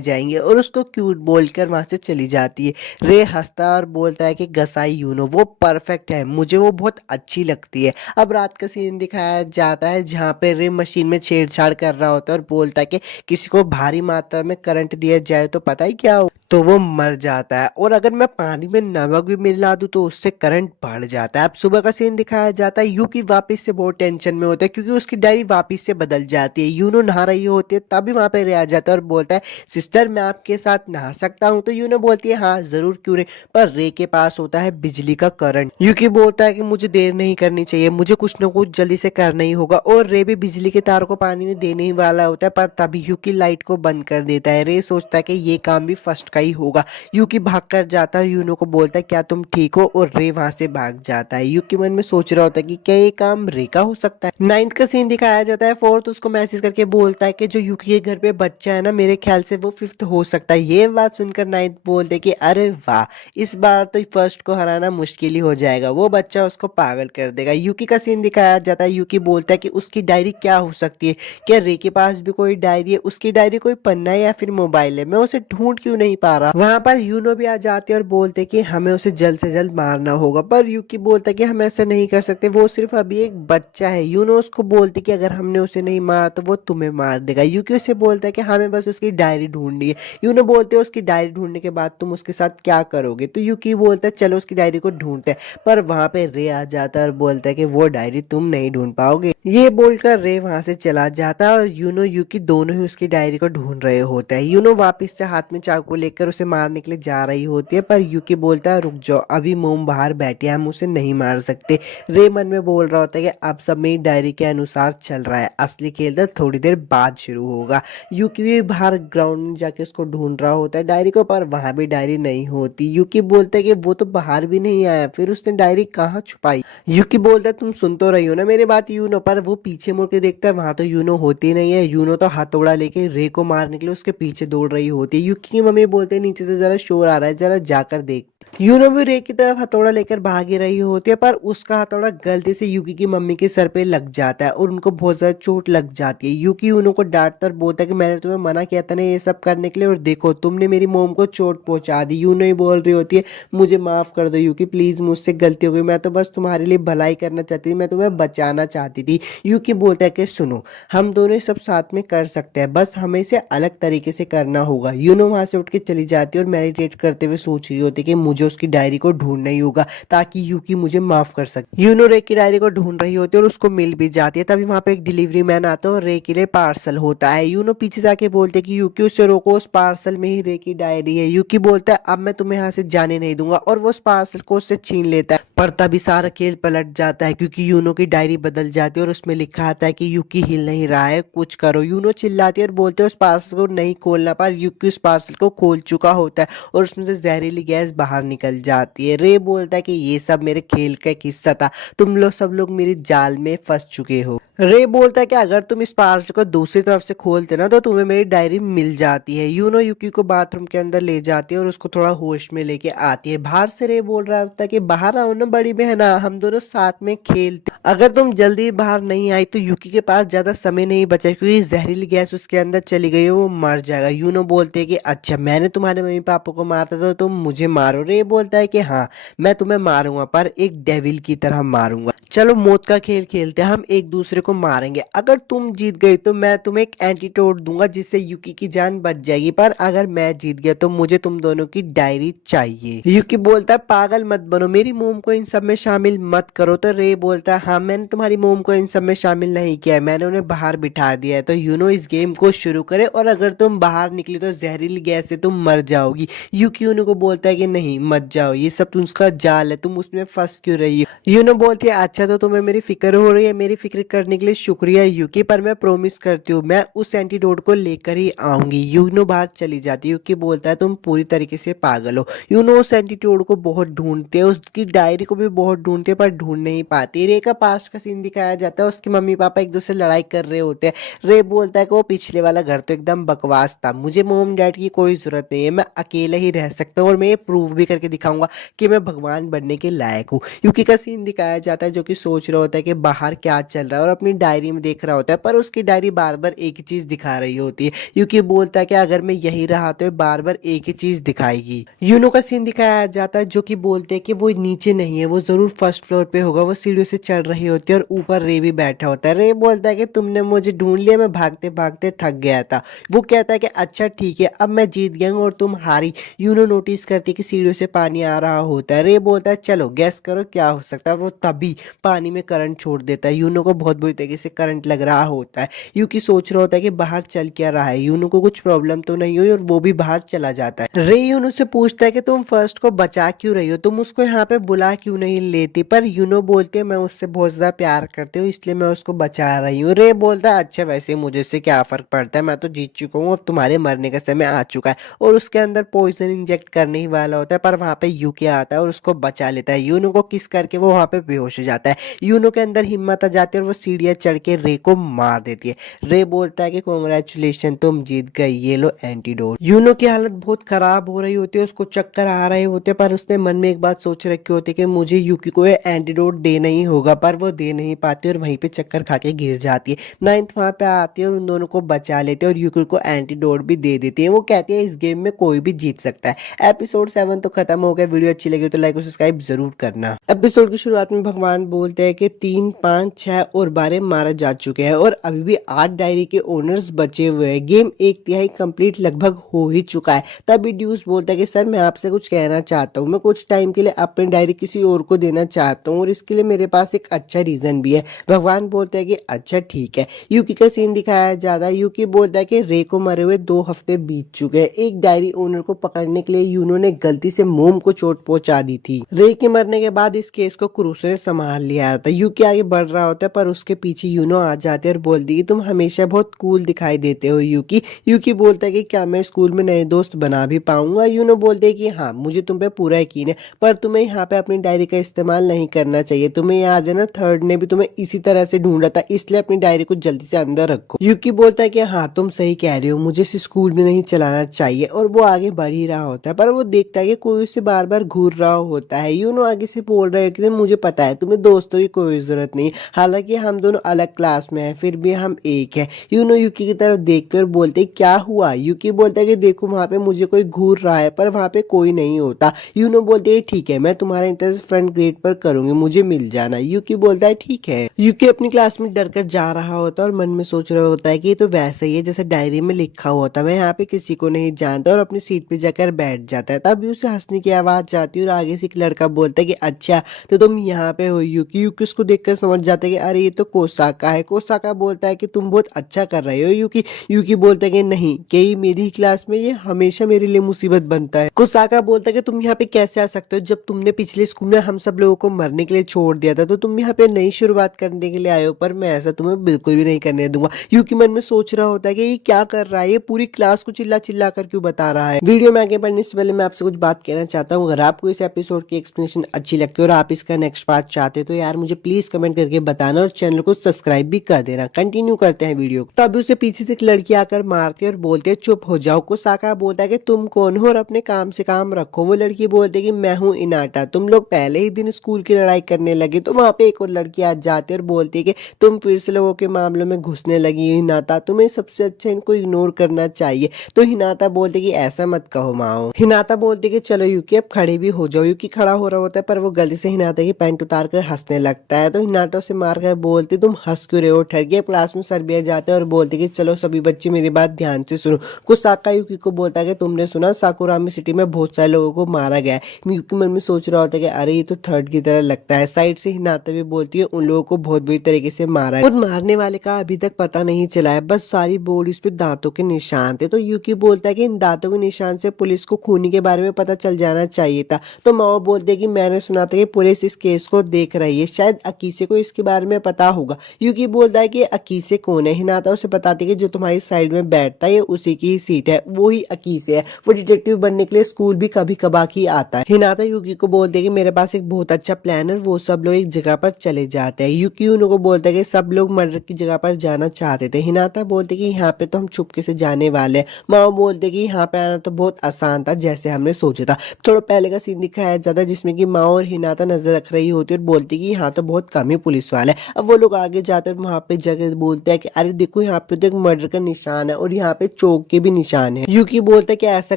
जाएंगे, और उसको क्यूट बोलकर वहां से चली जाती है। रे हंसता और बोलता है कि गसाई यूनो वो परफेक्ट है, मुझे वो बहुत अच्छी लगती है। अब रात का सीन दिखाया जाता है जहाँ पे रे मशीन में छेड़छाड़ कर रहा होता है और बोलता है कि किसी को भारी मात्रा में करंट दिया जाए तो पता ही क्या हो, तो वो मर जाता है, और अगर मैं पानी में नमक भी मिला दूं तो उससे करंट बढ़ जाता है। अब सुबह का सीन दिखाया जाता है। यूकी वापस से बहुत टेंशन में होता है क्योंकि उसकी डायरी वापस से बदल जाती है। यूनो नहा रही होती है तभी वहां पे रे आ जाता है और बोलता है सिस्टर मैं आपके साथ नहा सकता हूँ, तो यूनो बोलती है हाँ जरूर क्यों नहीं, पर रे के पास होता है बिजली का करंट। यूकी बोलता है कि मुझे देर नहीं करनी चाहिए, मुझे कुछ न कुछ जल्दी से करना ही होगा, और रे भी बिजली के तार को पानी में देने ही वाला होता है, पर तभी यूकी लाइट को बंद कर देता है। रे सोचता है कि ये काम भी फर्स्ट का ही होगा। यूकी भाग कर जाता है, यूनो को बोलता है क्या तुम ठीक हो, और रे वहां से भाग जाता है। यूकी मन में सोच रहा होता है कि क्या ये काम रे का हो सकता है। नाइन्थ का सीन दिखाया जाता है। फोर्थ उसको मैसेज करके बोलता है कि जो यूकी के घर पे बच्चा है ना मेरे ख्याल से वो फिफ्थ हो सकता है। ये बात सुनकर नाइन्थ बोलते है कि अरे वाह, इस बार तो फर्स्ट को हराना मुश्किल ही हो जाएगा, वो बच्चा उसको पागल कर देगा। यूकी का सीन दिखाया जाता है। यूकी बोलता है कि उसकी डायरी क्या हो सकती है, क्या रे के पास भी कोई डायरी है, उसकी डायरी कोई पन्ना है या फिर मोबाइल है, मैं उसे ढूंढ क्यों नहीं पा रहा। वहां पर यूनो भी आ जाते हैं और बोलते कि हमें उसे जल्द से जल्द मारना होगा, पर यूकी बोलता है कि हम ऐसा नहीं कर सकते, वो सिर्फ अभी एक बच्चा है। यूनो उसको बोलती कि अगर हमने उसे नहीं मारा तो वो तुम्हें मार देगा। यूकी उसे बोलता है कि हमें बस उसकी डायरी ढूंढनी है। यूनो बोलते है उसकी डायरी ढूंढने के बाद तुम उसके साथ क्या करोगे, तो यूकी बोलता है चलो उसकी डायरी को ढूंढते हैं, पर वहां पे रे आ जाता है और बोलता है कि वो डायरी तुम नहीं ढूंढ पाओगे। ये बोलकर रे वहां से चला जाता है और यूनो यूकी दोनों ही उसकी डायरी को ढूंढ रहे होते हैं। यूनो वापस से हाथ में चाकू लेकर उसे मारने के लिए जा रही होती है, पर यूकी बोलता है रुक जाओ, अभी मोम बाहर बैठी है, हम उसे नहीं मार सकते। रे मन में बोल रहा होता है कि अब सब मेरी डायरी के अनुसार चल रहा है, असली खेल तो थोड़ी देर बाद शुरू होगा। यूकी भी बाहर ग्राउंड में जाके उसको ढूंढ रहा होता है डायरी को, पर वहां भी डायरी नहीं होती। यूकी बोलता है कि वो तो बाहर भी नहीं आया, फिर उसने डायरी कहाँ छुपाई। यूकी बोलता है तुम सुन तो रही हो ना मेरी बात यूनो, पर वो पीछे मुड़ के देखता है वहां तो यूनो होती नहीं है। यूनो तो हथौड़ा लेके रे को मारने के लिए उसके पीछे दौड़ रही होती है। यूकी की मम्मी बोलते हैं नीचे से जरा शोर आ रहा है, जरा जाकर देख। यूनो भी रे की तरफ हथौड़ा लेकर भाग ही रही होती है, पर उसका हथौड़ा गलती से यूकी की मम्मी के सर पे लग जाता है और उनको बहुत ज्यादा चोट लग जाती है। यूकी यूनो को डांटता और बोलता है कि मैंने तुम्हें मना किया था ना ये सब करने के लिए, और देखो तुमने मेरी मोम को चोट पहुंचा दी। यूनो ही बोल रही होती है मुझे माफ कर दो यूकी, प्लीज मुझसे गलती हो गई, मैं तो बस तुम्हारे लिए भलाई करना चाहती थी, मैं तुम्हें बचाना चाहती थी। यूकी बोलता है कि सुनो हम दोनों सब साथ में कर सकते हैं, बस हमें इसे अलग तरीके से करना होगा। यूनो वहां से उठ के चली जाती है और मेडिटेट करते हुए सोच रही होती है कि मुझे उसकी डायरी को ढूंढना ही होगा ताकि यूकी मुझे माफ कर सके। यूनो रे की डायरी को ढूंढ रही होती है और उसको मिल भी जाती है। तभी वहां पे एक डिलीवरी मैन आता है और रे के लिए पार्सल होता है। यूनो पीछे जाके बोलते कि यूकी उसे रोको, उस पार्सल में ही रे की डायरी है। यूकी बोलता है अब मैं तुम्हें यहाँ से जाने नहीं दूंगा, और वो उस पार्सल को उससे छीन लेता है, पर तभी सारा खेल पलट जाता है क्योंकि यूनो की डायरी बदल जाती है और उसमें लिखा आता है कि यूकी हिल नहीं रहा है, कुछ करो। यूनो चिल्लाती है और बोलते है उस पार्सल को नहीं खोलना, पर यूकी उस पार्सल को खोल चुका होता है और उसमें से जहरीली गैस बाहर निकल जाती है। रे बोलता है कि ये सब मेरे खेल का किस्सा था, तुम लोग सब लोग मेरी जाल में फंस चुके हो। रे बोलता है कि अगर तुम इस पार्सल को दूसरी तरफ से खोलते ना तो तुम्हें मेरी डायरी मिल जाती है। यूनो युकी को बाथरूम के अंदर ले जाती है और उसको थोड़ा होश में लेके आती है। बाहर से रे बोल रहा होता है कि बाहर आओ ना बड़ी बहना, हम दोनों साथ में खेलते। अगर तुम जल्दी बाहर नहीं आई तो युकी के पास ज्यादा समय नहीं बचा, क्योंकि जहरीली गैस उसके अंदर चली गई है, वो मर जाएगा। यूनो बोलते है कि अच्छा मैंने तुम्हारे मम्मी पापा को मारता था तो तुम मुझे मारो। रे बोलता है कि हाँ मैं तुम्हें मारूंगा पर एक डेविल की तरह मारूंगा। चलो मौत का खेल खेलते हैं, हम एक दूसरे को मारेंगे। अगर तुम जीत गई तो मैं तुम्हें एक एंटीडोट दूंगा जिससे युकी की जान बच जाएगी, पर अगर मैं जीत गया तो मुझे तुम दोनों की डायरी चाहिए। युकी बोलता है पागल मत बनो, मेरी मोम को इन सब में शामिल मत करो। तो रे बोलता है हाँ मैंने तुम्हारी मोम को इन सब में शामिल नहीं किया है, मैंने उन्हें बाहर बिठा दिया है। तो यूनो इस गेम को शुरू करे और अगर तुम बाहर निकली तो जहरीली गैस से तुम मर जाओगी। युकी यूनो को बोलता है कि नहीं मत जाओ, ये सब तुमका जाल है, तुम उसमें फंस क्यों रही हो। यूनो बोलती है अच्छा तो तुम्हें मेरी फिक्र हो रही है, मेरी फिक्र करने के लिए शुक्रिया युकी, पर मैं प्रॉमिस करती हूँ मैं उस एंटीडोट को लेकर ही आऊंगी। यूनो बाहर चली जाती है। युकी बोलता है तुम पूरी तरीके से पागल हो। यूनो उस एंटीडोट को बहुत ढूंढते हैं, उसकी डायरी को भी बहुत ढूंढते हैं पर ढूंढ नहीं पाती। रे का पास्ट का सीन दिखाया जाता है, उसके मम्मी पापा एक दूसरे से लड़ाई कर रहे होते हैं। रे बोलता है कि वो पिछले वाला घर तो एकदम बकवास था, मुझे मोम डैड की कोई जरूरत नहीं है, मैं अकेला ही रह सकता हूँ और मैं ये प्रूव भी करके दिखाऊंगा कि मैं भगवान बनने के लायक हूँ। युकी का सीन दिखाया जाता है जो कि सोच रहा होता है कि बाहर क्या चल रहा है और अपनी डायरी में देख रहा होता है, पर उसकी डायरी बार बार एक ही चीज दिखा रही होती है। युकी बोलता है कि अगर मैं यही रहा तो बार बार एक ही चीज दिखाएगी। यूनो का सीन दिखाया जाता है जो कि बोलते हैं कि वो नीचे नहीं है, वो जरूर फर्स्ट फ्लोर पे होगा। वो सीढ़ियों से चढ़ रही होती है और ऊपर रे भी बैठा होता है। रे बोलता है कि तुमने मुझे ढूंढ लिया, मैं भागते भागते थक गया था। वो कहता है कि अच्छा ठीक है अब मैं जीत गया हूँ और तुम हारी। यूनो नोटिस करती है कि सीढ़ियों से पानी आ रहा होता है। रे बोलता है चलो गैस करो क्या हो सकता है। वो तभी पानी में करंट छोड़ देता है। यूनो को बहुत बुरी तरीके से करंट लग रहा होता है। यूकी सोच रहा होता है कि बाहर चल क्या रहा है, यूनो को कुछ प्रॉब्लम तो नहीं हुई और वो भी बाहर चला जाता है। रे यूनो से पूछता है कि तुम फर्स्ट को बचा क्यों रही हो, तुम उसको यहाँ पे बुला क्यों नहीं लेती, पर यूनो बोलते है मैं उससे बहुत ज्यादा प्यार करती हूँ इसलिए मैं उसको बचा रही हूँ। रे बोलता है अच्छा वैसे मुझे से क्या फर्क पड़ता है, मैं तो जीत चुका हूँ, अब तुम्हारे मरने का समय आ चुका है। और उसके अंदर पॉइजन इंजेक्ट करने ही वाला होता है, पर वहां पे यूकी आता है और उसको बचा लेता है। यूनो को किस करके वो वहां पे बेहोश हो जाता है। यूनो के अंदर हिम्मत आ जाती है और वो सीढ़ियां चढ़ के रे को मार देती है। रे बोलता है कि कॉन्ग्रेचुलेशन तुम जीत गए, ये लो एंटीडोट। यूनो की हालत बहुत खराब हो रही होती है, उसको चक्कर आ रहे होते हैं, पर उसने मन में एक बात सोच रखी होती है कि मुझे यूकी को ये एंटीडोट देना ही होगा, पर वो दे नहीं पाती और वहीं पे चक्कर खा के गिर जाती है। नाइन्थ वहां पे आती है और उन दोनों को बचा लेते हैं और यूकी को एंटीडोट भी दे देती है। वो कहती है इस गेम में कोई भी जीत सकता है। एपिसोड 7 तो खत्म हो गया। वीडियो अच्छी लगी तो लाइक और सब्सक्राइब जरूर करना। एपिसोड की शुरुआत में भगवान बोलते हैं कि 3, 5, 6 और 12 मारा जा चुके हैं और अभी भी 8 डायरी के ओनर्स बचे हुए हैं। गेम 1/3 कंप्लीट लगभग हो ही चुका है। तभी ड्यूस बोलता है कि सर मैं आपसे कुछ कहना चाहता हूँ, मैं कुछ टाइम के लिए अपनी डायरी किसी और को देना चाहता हूँ और इसके लिए मेरे पास एक अच्छा रीजन भी है। भगवान बोलते हैं कि अच्छा ठीक है। यूकी का सीन दिखाया जाता है। यूकी बोलता है कि रे को मरे हुए 2 हफ्ते बीत चुके हैं। एक डायरी ओनर को पकड़ने के लिए यूनो ने गलती से मोम को चोट पहुंचा दी थी। रे के मरने के बाद इस केस को क्रूसो ने संभाल लिया होता है। यूकी आगे बढ़ रहा होता है पर उसके पीछे यूनो आ जाते हैं और बोलती है तुम हमेशा बहुत कूल दिखाई देते हो यूकी। यूकी बोलता है कि क्या मैं स्कूल में नए दोस्त बना भी पाऊंगा। यूनो बोलते है कि हाँ मुझे तुम पे पूरा यकीन है, पर तुम्हें यहाँ पे अपनी डायरी का इस्तेमाल नहीं करना चाहिए। तुम्हें याद है ना थर्ड ने भी तुम्हें इसी तरह से ढूंढा था, इसलिए अपनी डायरी को जल्दी से अंदर रखो। यूकी बोलता है कि हाँ तुम सही कह रहे हो, मुझे इसे स्कूल में नहीं चलाना चाहिए। और वो आगे बढ़ ही रहा होता है पर वो देखता है कि कोई उसे बार बार घूर रहा होता है। यूनो आगे से बोल रहे हो कि मुझे पता है तुम्हें दोस्तों की कोई जरूरत नहीं, हालांकि हम दोनों अलग क्लास में हैं फिर भी हम एक है। यूनो यूकी की तरफ देखते और बोलते क्या हुआ। यूकी बोलता है कि देखो वहां पे मुझे कोई घूर रहा है पर वहां पे कोई नहीं होता। यूनो बोलते है ठीक है मैं तुम्हारा इंतजार फ्रंट गेट पर करूंगी, मुझे मिल जाना। यूकी बोलता है ठीक है। यूकी अपनी क्लास में डर कर जा रहा होता है और मन में सोच रहा होता है कि ये तो वैसा ही है जैसे डायरी में लिखा हुआ था, मैं यहाँ पे किसी को नहीं जानता, और अपनी सीट पे जाकर बैठ जाता है। तभी उसे हंसने की आवाज आती है और आगे से एक लड़का बोलता है कि अच्छा तो तुम यहाँ पे हो यूकी। यूकी उसको देखकर समझ जाता है कि अरे ये तो कोसाका है। कोसाका बोलता है कि तुम बहुत अच्छा कर रहे हो यूकी। यूकी बोलता है कि नहीं कि मेरी क्लास में ये हमेशा मेरे लिए मुसीबत बनता है। कोसाका बोलता है कि तुम यहाँ पे कैसे आ सकते हो, जब तुमने पिछले स्कूल में हम सब लोगों को मरने के लिए छोड़ दिया था तो तुम यहाँ पे नई शुरुआत करने के लिए आए हो, पर मैं ऐसा तुम्हें बिल्कुल भी नहीं करने दूंगा। यूकी मन में सोच रहा होता है कि ये क्या कर रहा है, ये पूरी क्लास को चिल्ला चिल्ला कर क्यों बता रहा है। वीडियो में आगे बढ़ने से पहले मैं आपसे कुछ बात कहना चाहता हूँ। अगर आपको इस एपिसोड की एक्सप्लेनेशन अच्छी लगती है और आप इसका नेक्स्ट पार्ट चाहते तो यार मुझे प्लीज कमेंट करके बताना और चैनल को सब्सक्राइब भी कर देना। कंटिन्यू करते हैं वीडियो को। तभी उसे पीछे से एक लड़की आकर मारती है और बोलती है चुप हो जाओ। कोसाका बोलता है कि तुम कौन हो और अपने काम से काम रखो। वो लड़की बोलती है कि मैं हूँ इनाटा, तुम लोग पहले ही दिन स्कूल की लड़ाई करने लगे। तो वहां पे एक और लड़की आ जाती है और बोलती है कि तुम फिर से लोगों के मामलों में घुसने लगी हो हिनाता, तुम्हें सबसे अच्छा इनको इग्नोर करना चाहिए। तो हिनाता बोलते कि ऐसा मत कहो माओ। हिनाता बोलते कि चलो यूकी अब खड़े भी हो जाओ। यूकी खड़ा हो रहा होता है पर वो गलती से हिनाता की पैंट उतार कर हंसने लगता है। तो हिनाटा उसे मार कर बोलती तुम हंस क्यों रहे हो। ठहर गया। क्लास में सर भी जाते हैं और बोलते कि चलो सभी बच्चे मेरी बात ध्यान से सुनो। कुसाका यूकी को बोलता है कि तुमने सुना साकुरामी सिटी में बहुत सारे लोगों को मारा गया है। यूकी मन में सोच रहा होता है कि अरे ये तो थर्ड की तरह लगता है। साइड से हिनाता भी बोलती है उन लोगों को बहुत बुरी तरीके से मारा है और मारने वाले का अभी तक पता नहीं चला है, बस सारी बॉडीज पे दांतों के निशान थे। तो यूकी बोलता है कि इन दांतों के निशान से पुलिस को खूनी के बारे में पता चल जाना चाहिए था। तो माओ बोलते कि मैंने सुना था कि पुलिस इस केस को देख रही है, शायद अकीसे को इसके बारे में पता होगा। यूकी बोलता है कि अकीसे कौन है। हिनाता उसे बताती है कि जो तुम्हारी साइड में बैठता है ये उसी की ही सीट है, वो ही अकीसे है। वो डिटेक्टिव बनने के लिए स्कूल भी कभी कभार ही आता है। हिनाता यूकी को बोलते है कि मेरे पास एक बहुत अच्छा प्लान है। वो सब लोग एक जगह पर चले जाते हैं। यूकी उनको बोलता है कि सब लोग मर्डर की जगह पर जाना चाहते थे। हिनाता बोलते कि यहाँ पे तो हम चुपके से जाने वाले हैं। माओ बोलते कि यहाँ पे आना तो बहुत आसान था जैसे हमने सोचा था। थोड़ा पहले का सीन दिखाया जाता है जिसमें कि माओ और हिनाता नजर रख रही होती है और बोलती कि यहाँ तो बहुत कम ही पुलिस वाले हैं। अब वो लोग आगे जाते हैं और वहां पे जगह बोलते हैं कि अरे देखो यहाँ पे तो एक मर्डर का निशान है और यहाँ पे चौक के भी निशान है। यूकी बोलता है कि ऐसा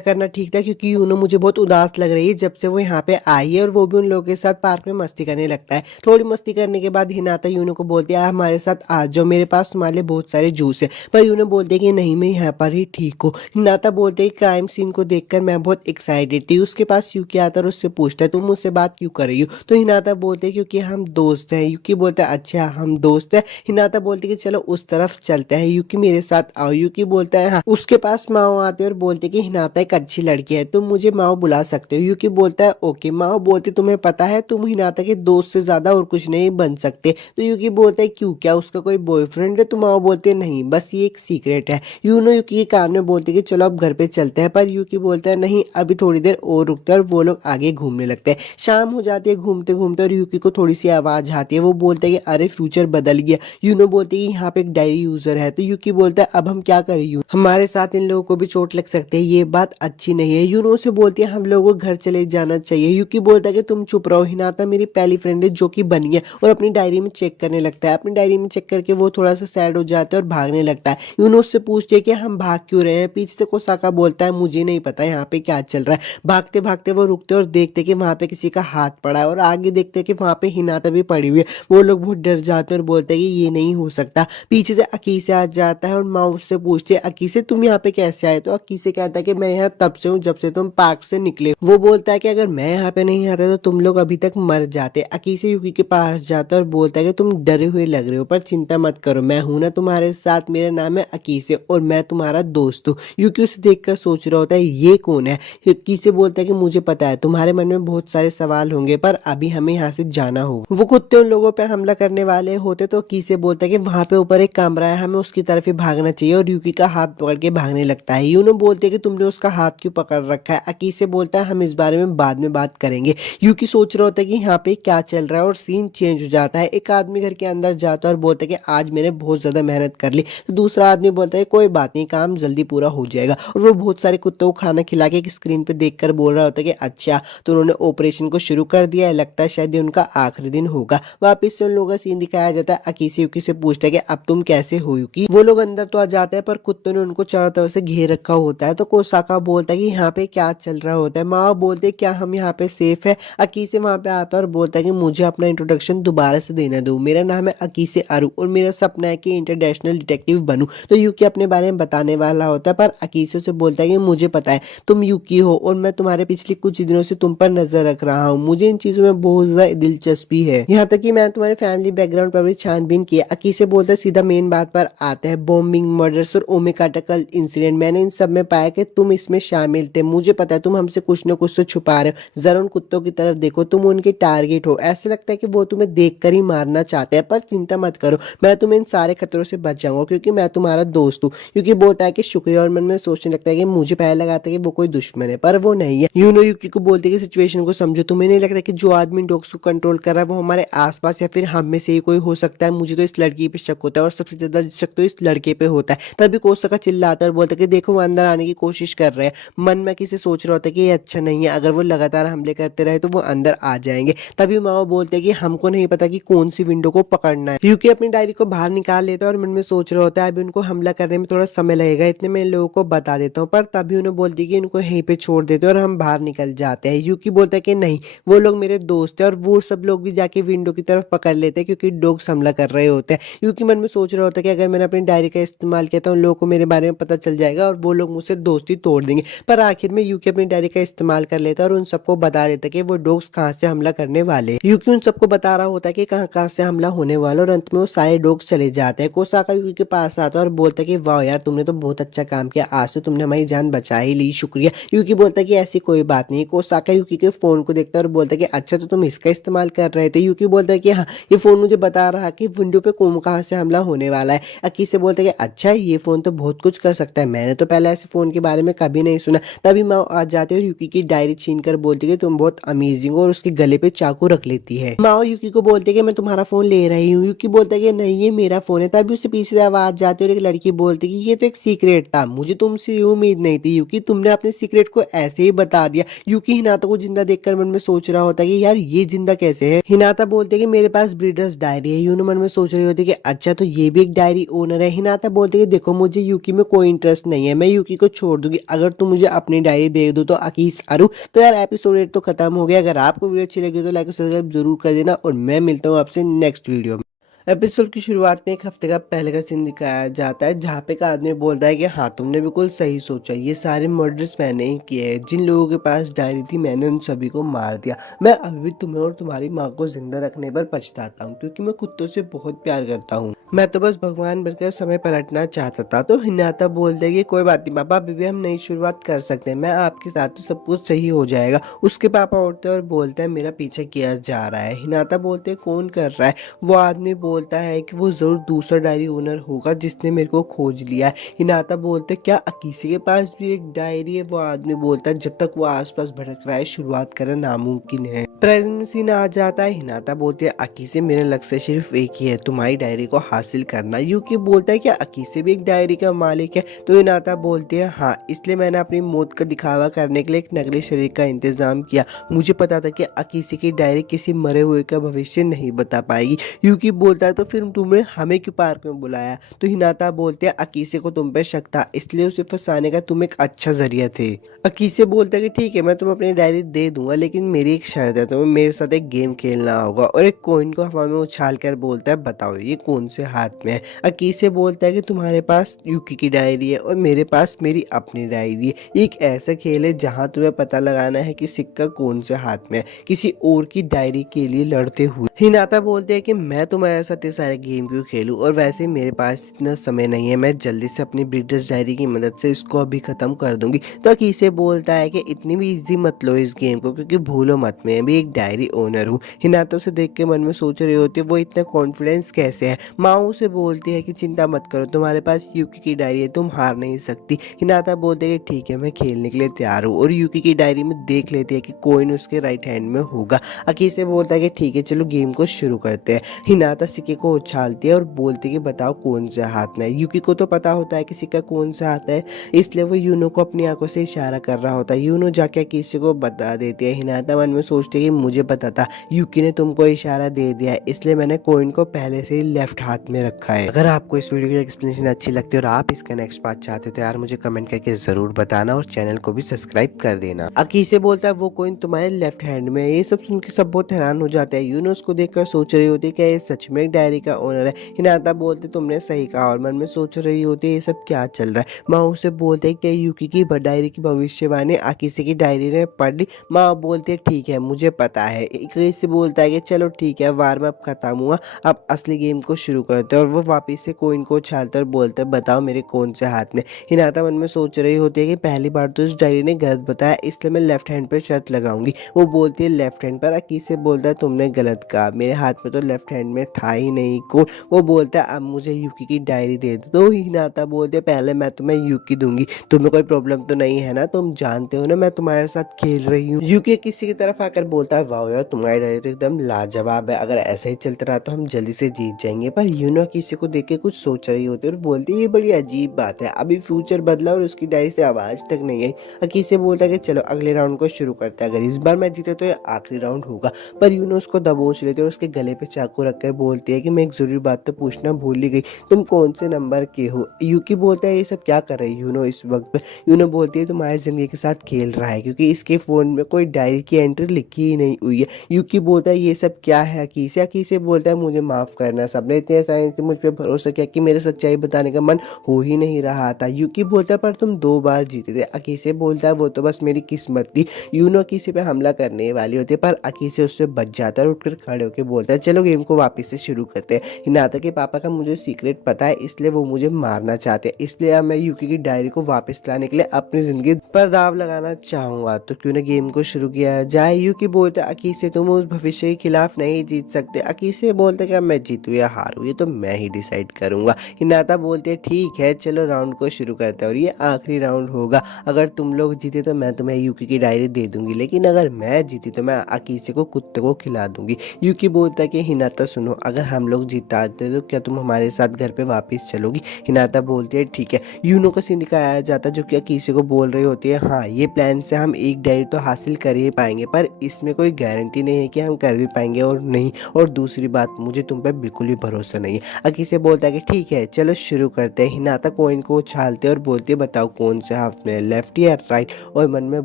करना ठीक था क्योंकि यूनो मुझे बहुत उदास लग रही है जब से वो यहाँ पे आई है और वो भी उन लोगों के साथ पार्क में मस्ती करने लगता है। थोड़ी मस्ती करने के बाद हिनाता यूनो को बोलती है हमारे साथ आ जाओ, मेरे पास तुम्हारे लिए बहुत सारे जूस है। पर यूनो बोलते कि नहीं मैं यहाँ पर ही ठीक हूँ। हिनाता बोलते क्राइम सीन को देखकर मैं बहुत एक्साइटेड थी। उसके पास यूकी आता है और उससे पूछता है तुम मुझसे बात क्यों कर रही हो। तो हिनाता बोलते क्योंकि हम दोस्त हैं। यूकी बोलता है अच्छा हम दोस्त हैं। हिनाता बोलती कि चलो उस तरफ चलते हैं, यूकी मेरे साथ आओ। यूकी बोलता है हाँ। उसके पास माओ आते और बोलते कि हिनाता एक अच्छी लड़की है, तुम मुझे माओ बुला सकते हो। यूकी बोलता है ओके। माओ बोलती तुम्हें पता है तुम हिनाता के दोस्त से ज्यादा और कुछ नहीं बन सकते। तो यूकी बोलता है क्यों, क्या उसका कोई बॉयफ्रेंड है। तो माओ बोलते नहीं बस ये एक सीक्रेट है। यूनो यूकी के कान में बोलते कि चलो अब घर पे चलते हैं, पर यूकी बोलता है नहीं अभी थोड़ी देर और रुकते हैं और वो लोग आगे घूमने लगते हैं। शाम हो जाती है घूमते घूमते और यूकी को थोड़ी सी आवाज आती है। वो बोलते हैं कि अरे फ्यूचर बदल गया। यूनो बोलते हैं कि यहाँ पे एक डायरी यूजर है। तो यूकी बोलता है अब हम क्या करें यूनो, हमारे साथ इन लोगों को भी चोट लग सकती है, ये बात अच्छी नहीं है। यूनो से बोलती है हम लोगों को घर चले जाना चाहिए। यूकी बोलता है कि तुम चुप रहो, हिनाता मेरी पहली फ्रेंड है जो कि बनी है। और अपनी डायरी में चेक करने लगता है। अपनी डायरी में चेक करके वो थोड़ा सा सैड हो जाता है और भागने लगता है। यूनो उससे पूछते हैं कि हम भाग क्यों रहे हैं। पीछे से कोसाका बोलता है मुझे नहीं पता यहाँ पे क्या चल रहा है। भागते भागते वो रुकते और देखते कि वहां पे किसी का हाथ पड़ा है और आगे देखते कि वहां पे हिनाता भी पड़ी हुई है। वो लोग बहुत डर जाते हैं और बोलते हैं कि ये नहीं हो सकता। पीछे से अकीसे आ जाता है और माँ उससे पूछते है अकीसे तुम यहाँ पे कैसे आए। तो अकीसे कहता है कि मैं यहाँ तब से हूँ जब से तुम पार्क से निकले। वो बोलता है कि अगर मैं यहाँ पे नहीं आता तो तुम लोग अभी तक मर जाते। अकीसे यूकी के पास जाता है और बोलता है कि तुम डरे हुए लग रहे हो पर चिंता मत करो, मैं हूं ना तुम्हारे साथ, मेरा नाम है अकीसे और मैं तुम्हारा दोस्त हूँ। यूकी उसे देखकर सोच रहा होता है ये कौन है। अकीसे बोलता है कि मुझे पता है तुम्हारे मन में बहुत सारे सवाल होंगे पर अभी हमें यहाँ से जाना होगा। वो कुत्ते उन लोगों पे हमला करने वाले होते तो अकीसे बोलता है कि वहां पे ऊपर एक कमरा है, हमें उसकी तरफ ही भागना चाहिए और यूकी का हाथ पकड़ के भागने लगता है। यूनो बोलते है कि तुमने उसका हाथ क्यों पकड़ रखा है। अकीसे बोलता है हम इस बारे में बाद में बात करेंगे। यूकी सोच रहा होता है कि यहाँ पे क्या चल रहा है और सीन चेंज हो जाता है। एक आदमी घर के अंदर जाता है और बोलता है कि आज मैंने बहुत ज्यादा मेहनत कर ली। तो दूसरा आदमी बोलता है कोई बात नहीं काम जल्दी पूरा हो जाएगा। और वो बहुत सारे कुत्तों को खाना खिला के एक स्क्रीन पे देखकर बोल रहा होता है कि अच्छा तो उन्होंने ऑपरेशन को शुरू कर दिया है, लगता है शायद ये उनका आखिरी दिन होगा। वापिस से उन लोगों का सीन दिखाया जाता है। अकीसे यूकी से पूछता है कि अब तुम कैसे हो यूकी। वो लोग अंदर तो आ जाते हैं पर कुत्तों ने उनको चारों तरफ से घेर रखा होता है। तो कोसाका बोलता है कि यहाँ पे क्या चल रहा होता है। माँ बोलते क्या हम यहाँ पे सेफ है। अकीसे वहां पे आता है और बोलता है कि मुझे अपना इंट्रोडक्शन दोबारा से देना दो, मेरा नाम है अकीसे अरु और मेरा सपना है कि इंटरनेशनल डिटेक्टिव बनूं। तो यूकी अपने बारे में बताने वाला होता है पर अकीसे से बोलता है कि मुझे पता है तुम यूकी हो और मैं तुम्हारे पिछले कुछ दिनों से तुम पर नजर रख रहा हूँ, मुझे इन चीजों में बहुत ज्यादा दिलचस्पी है, यहाँ तक कि मैं तुम्हारे फैमिली बैकग्राउंड पर भी छानबीन किया। अकीसे बोलता है सीधा मेन बात पर आते हैं, बॉम्बिंग, मर्डर्स और ओमेकाटकल इंसिडेंट। मैंने इन सब में पाया कि तुम इसमें शामिल थे। मुझे पता है तुम हमसे कुछ न कुछ तो छुपा रहे हो। जरा उन कुत्तों की तरफ देखो, तुम उनके टारगेट हो। ऐसे लगता है कि वो तुम्हें देखकर ही मारना चाहते हैं पर चिंता मत करो, मैं तुम्हें इन सारे खतरों से बच जाऊंगा क्योंकि मैं तुम्हारा दोस्त हूँ। क्योंकि बोलता है कि शुक्रिया और मन में सोचने लगता है कि कि मुझे पहले लगा था कि वो कोई दुश्मन है, पर वो नहीं है। यूनो यूकी को बोलती है कि सिचुएशन को समझो, तुम्हें नहीं लगता कि जो आदमी डॉग्स को कंट्रोल कर रहा है वो हमारे आसपास या फिर हम में से ही कोई हो सकता है। मुझे तो इस लड़की पे शक होता है और सबसे ज्यादा शक तो इस लड़के पे होता है। तभी कोसका चिल्लाता है और बोलता है कि देखो वो अंदर आने की कोशिश कर रहे हैं। मन में किसी सोच रहा होता है कि ये अच्छा नहीं है, अगर वो लगातार हमले करते रहे तो वो अंदर आ जाएंगे। तभी माओ बोलते हैं कि हमको नहीं पता कि कौन सी विंडो को पकड़ना है। यूकी अपनी डायरी को बाहर निकाल लेता है और मन में सोच रहा होता है अभी उनको हमला करने में थोड़ा समय लगेगा, इतने मैं इन लोगों को बता देता हूँ। पर तभी उन्हें बोलती है कि इनको यहीं पे छोड़ देते और हम बाहर निकल जाते हैं। यूकी बोलता है कि नहीं, वो लोग मेरे दोस्त हैं और वो सब लोग भी जाके विंडो की तरफ पकड़ लेते हैं क्योंकि डॉग्स हमला कर रहे होते हैं। यूकी मन में सोच रहा होता है कि अगर मैंने अपनी डायरी का इस्तेमाल किया तो उन लोगों को मेरे बारे में पता चल जाएगा और वो लोग मुझसे दोस्ती तोड़ देंगे। पर आखिर में यूकी अपनी डायरी का इस्तेमाल कर लेता है और उन सबको बता देता है कि वो डॉग्स कहाँ से हमला करने वाले। यूकी उन सबको बता रहा होता है कि कहाँ कहाँ से हमला होने वाला और अंत में वो सारे डॉग्स चले जाते हैं। कोसाका यूकी के पास आता है और बोलता है कि वाह यार, तुमने तो बहुत अच्छा काम किया, आज तो तुमने हमारी जान बचा ही ली, शुक्रिया। यूकी बोलता है कि ऐसी कोई बात नहीं। कोसाका यूकी के फोन को देखता है और बोलता है कि अच्छा तो तुम इसका इस्तेमाल कर रहे थे। यूकी बोलता है कि हाँ, ये फोन मुझे बता रहा कि विंडो पे कहाँ से हमला होने वाला है। अकी से बोलता है कि अच्छा, ये फोन तो बहुत कुछ कर सकता है, मैंने तो पहले ऐसे फोन के बारे में कभी नहीं सुना। तभी माँ आ जाती है और यूकी की डायरी छीन कर बोलती है कि तुम बहुत अमेजिंग हो और उसके गले पे चाकू रख लेती है। माओ यूकी को बोलते है कि मैं तुम्हारा फोन ले रही हूँ। यूकी बोलता है कि नहीं, ये मेरा फोन है। तभी उससे पीछे से आवाज जाती है और एक लड़की बोलती है कि ये तो एक सीक्रेट था, मुझे तुमसे ये उम्मीद नहीं थी यूकी, तुमने अपने सीक्रेट को ऐसे ही बता दिया। यूकी हिनाता को जिंदा देखकर मन में सोच रहा होता है कि यार ये जिंदा कैसे है। हिनाता बोलते है कि मेरे पास ब्रीडर्स डायरी है। यूनो मन में सोच रही होती है कि अच्छा, तो ये भी एक डायरी ओनर है। हिनाता बोलते है कि देखो, मुझे यूकी में कोई इंटरेस्ट नहीं है, मैं यूकी को छोड़ दूंगी, अगर तुम मुझे अपनी डायरी दे दो तो। अकीस आरू, तो यार एपिसोड 8 तो खत्म हो गया। अगर आपको वीडियो अच्छी लगी तो लाइक और सब्सक्राइब जरूर कर देना और मैं मिलता हूँ आपसे नेक्स्ट वीडियो में। एपिसोड की शुरुआत में एक हफ्ते का पहले का सीन दिखाया जाता है जहाँ पे एक आदमी बोलता है कि हाँ, तुमने बिल्कुल सही सोचा, ये सारे मर्डर्स मैंने ही किए हैं, जिन लोगों के पास डायरी थी मैंने उन सभी को मार दिया। मैं अभी भी तुम्हें और तुम्हारी माँ को जिंदा रखने पर पछताता हूँ क्योंकि मैं कुत्तों से बहुत प्यार करता हूँ, मैं तो बस भगवान बनकर समय पलटना चाहता था। तो हिनाता बोलते है कि कोई बात नहीं पापा, अभी भी हम नई शुरुआत कर सकते हैं, मैं आपके साथ, तो सब कुछ सही हो जाएगा। उसके पापा उठते हैं और बोलते हैं मेरा पीछे किया जा रहा है। हिनाता बोलते है कौन कर रहा है। वो आदमी बोलता है कि वो जरूर दूसरा डायरी ओनर होगा जिसने मेरे को खोज लिया है। हिनाता बोलते क्या अकीसे के पास भी एक डायरी है। वो आदमी बोलता है जब तक वो आसपास भटक रहा है शुरुआत करना नामुमकिन है। प्रेजेंट सीन आ जाता है। हिनाता बोलते है अकीसे, मेरा लक्ष्य सिर्फ एक ही है, तुम्हारी डायरी को हासिल करना। यूकी बोलता है क्या अकीसे भी एक डायरी का मालिक है। तो हिनाता बोलती है हाँ, इसलिए मैंने अपनी मौत का दिखावा करने के लिए एक नकली शरीर का इंतजाम किया। मुझे पता था कि अकीसे की डायरी किसी मरे हुए का भविष्य नहीं बता पाएगी। यूकी बोलता है तो फिर तुम्हें हमें क्यों पार्क में बुलाया। तो हिनाता बोलते हैं अकीसे को तुम पे शक था, इसलिए उसे फंसाने का तुम एक अच्छा जरिया थे। अकीसे बोलता है कि ठीक है, मैं तुम्हें अपनी डायरी दे दूंगा, लेकिन मेरी एक शर्त है, तुम्हें मेरे साथ एक गेम खेलना होगा। और एक कॉइन को हवा में उछाल कर बोलता है बताओ ये कौन से हाथ में है। अकीसे बोलता है कि तुम्हारे पास यूकी की डायरी है और मेरे पास मेरी अपनी डायरी है। ये एक ऐसा खेल है जहाँ तुम्हें पता लगाना है कि सिक्का कौन से हाथ में है, किसी और की डायरी के लिए लड़ते हुए। हिनाता बोलते हैं कि मैं तुम्हारे साथ ये सारे गेम क्यों खेलूं, और वैसे मेरे पास इतना समय नहीं है, मैं जल्दी से अपनी ब्रीडर्स डायरी की मदद से इसको अभी खत्म कर दूंगी। तो अकीसे बोलता है कि इतनी भी इजी मत लो इस गेम को, क्योंकि भूलो मत मैं भी एक डायरी ओनर हूँ। हिनाता उसे देख के मन में सोच रही होती है वो इतना कॉन्फिडेंस कैसे है। माओ उसे बोलती है कि चिंता मत करो, तुम्हारे पास यूकी की डायरी है, तुम हार नहीं सकती। हिनाता बोलते है कि ठीक है, मैं खेलने के लिए तैयार हूँ, और यूकी की डायरी में देख लेती है कि कॉइन उसके राइट हैंड में होगा। अकीसे बोलता है कि ठीक है, चलो गेम को शुरू करते हैं। हिनाता सिक्के को उछालती है और बोलती है कि बताओ कौन से हाथ में है। यूकी को तो पता होता है कि सिक्का कौन सा हाथ है, इसलिए वो यूनो को अपनी आंखों से इशारा कर रहा होता है। यूनो जाके किसी को बता देती है। हिनाता मन में सोचती है कि मुझे पता था, यूकी ने तुमको इशारा दे दिया है, इसलिए मैंने कॉइन को पहले से ही लेफ्ट हाथ में रखा है। अगर आपको इस वीडियो की एक्सप्लेनेशन अच्छी लगती है और आप इसका नेक्स्ट पार्ट चाहते हो तो यार मुझे कमेंट करके जरूर बताना और चैनल को भी सब्सक्राइब कर देना। अकीसे बोलता है वो कॉइन तुम्हारे लेफ्ट हैंड में है। ये सब सुन के सब बहुत हैरान हो जाते हैं। यूनो उसको देखकर सोच रही होती है कि ये सच में एक डायरी का ओनर है। हिनाता बोलते तुमने सही कहा, और मन में सोच रही होती है ये सब क्या चल रहा है। माँ उसे बोलते है कि यूकी की डायरी की भविष्यवाणी अकीसे की डायरी ने पढ़ ली। माँ बोलते ठीक है, मुझे पता है। अकीसे बोलता है कि चलो ठीक है, वार्म अप खत्म हुआ, अब असली गेम को शुरू करते हैं। और वो वापिस से कॉइन को उछालते और बोलते बताओ मेरे कौन से हाथ में। हिनाता मन में सोच रही होती है कि पहली बार तो इस डायरी ने गलत बताया, इसलिए मैं लेफ्ट हैंड पर शर्त लगाऊंगी। वो बोलती है लेफ्ट हैंड पर। अकीसे बोलता है तुमने गलत कहा, मेरे हाथ में तो लेफ्ट हैंड में था ही ही नहीं कौन। वो बोलता है अब मुझे यूकी की डायरी दे दो, तो हिनाता बोलते पहले मैं तुम्हें यूकी दूंगी, तुम्हें कोई प्रॉब्लम तो नहीं है ना, तुम जानते हो ना मैं तुम्हारे साथ खेल रही हूँ। यूकी किसी की तरफ आकर बोलता है वाह यार तुम्हारी डायरी तो एकदम लाजवाब है, अगर ऐसे ही चलता रहा तो हम जल्दी से जीत जाएंगे। पर यूनो किसी को देख के कुछ सोच रही होती है और बोलती है ये बड़ी अजीब बात है, अभी फ्यूचर बदला और उसकी डायरी से आवाज तक नहीं आई। अकीसे बोलता है कि चलो अगले राउंड को शुरू करते हैं, अगर इस बार मैं जीते तो ये आखिरी राउंड होगा। पर यूनो उसको दबोच लेते और उसके गले पे चाकू रखकर बोलती है कि मैं एक जरूरी बात तो पूछना भूल ही गई, तुम कौन से नंबर के हो। यूकी बोलता है ये सब क्या कर रही यूनो इस वक्त पे। यूनो बोलती है तुम्हारी जिंदगी के साथ खेल रहा है क्योंकि इसके फोन में कोई डायरी की एंट्री लिखी ही नहीं हुई है। यूकी बोलता है ये सब क्या है अकीसे। अकीसे बोलता है मुझे माफ करना, सबने इतने आसानी से मुझ पर भरोसा किया कि मेरे सच्चाई बताने का मन हो ही नहीं रहा था। यूकी बोलता है पर तुम 2 बार जीते थे। अकीसे बोलता है वो तो बस मेरी किस्मत थी। यूनो अकीसे पे हमला करने वाली होती है पर अकीसे उससे बच जाता है और उठकर खड़े होकर बोलता है चलो गेम को वापस से शुरू करते हैं। हिनाता के पापा का मुझे सीक्रेट पता है इसलिए वो मुझे मारना चाहते हैं, इसलिए अब मैं यूकी की डायरी को वापस लाने के लिए अपनी जिंदगी पर दाव लगाना चाहूंगा, तो क्यों ना गेम को शुरू किया जाए। यूकी बोलता है अकीसे तुम उस भविष्य के खिलाफ नहीं जीत सकते। अकीसे बोलते कि मैं जीतू या हारू ये तो मैं ही डिसाइड करूंगा। हिनाता बोलते ठीक है चलो राउंड को शुरू करते हैं और ये आखिरी राउंड होगा, अगर तुम लोग जीते तो मैं तुम्हें यूकी की डायरी दे दूंगी, लेकिन अगर मैं जीती तो मैं अकीसे को कुत्ते को खिला दूंगी। यूकी बोलता है कि हिनाता सुनो, अगर हम लोग जीताते तो क्या तुम हमारे साथ घर पे वापस चलोगी। हिनाता बोलती है ठीक है। यूनो का सीन दिखाया जाता है जो कि अकीसे को बोल रही होती है हाँ ये प्लान से हम एक डायरी तो हासिल कर ही पाएंगे पर इसमें कोई गारंटी नहीं है कि हम कर भी पाएंगे और नहीं, और दूसरी बात मुझे तुम पे बिल्कुल भी भरोसा नहीं है। अकीसे बोलता है कि ठीक है चलो शुरू करते हैं। हिनाता कोइन को उछालते और बोलती है बताओ कौन से हाथ में, लेफ्ट या राइट, और मन में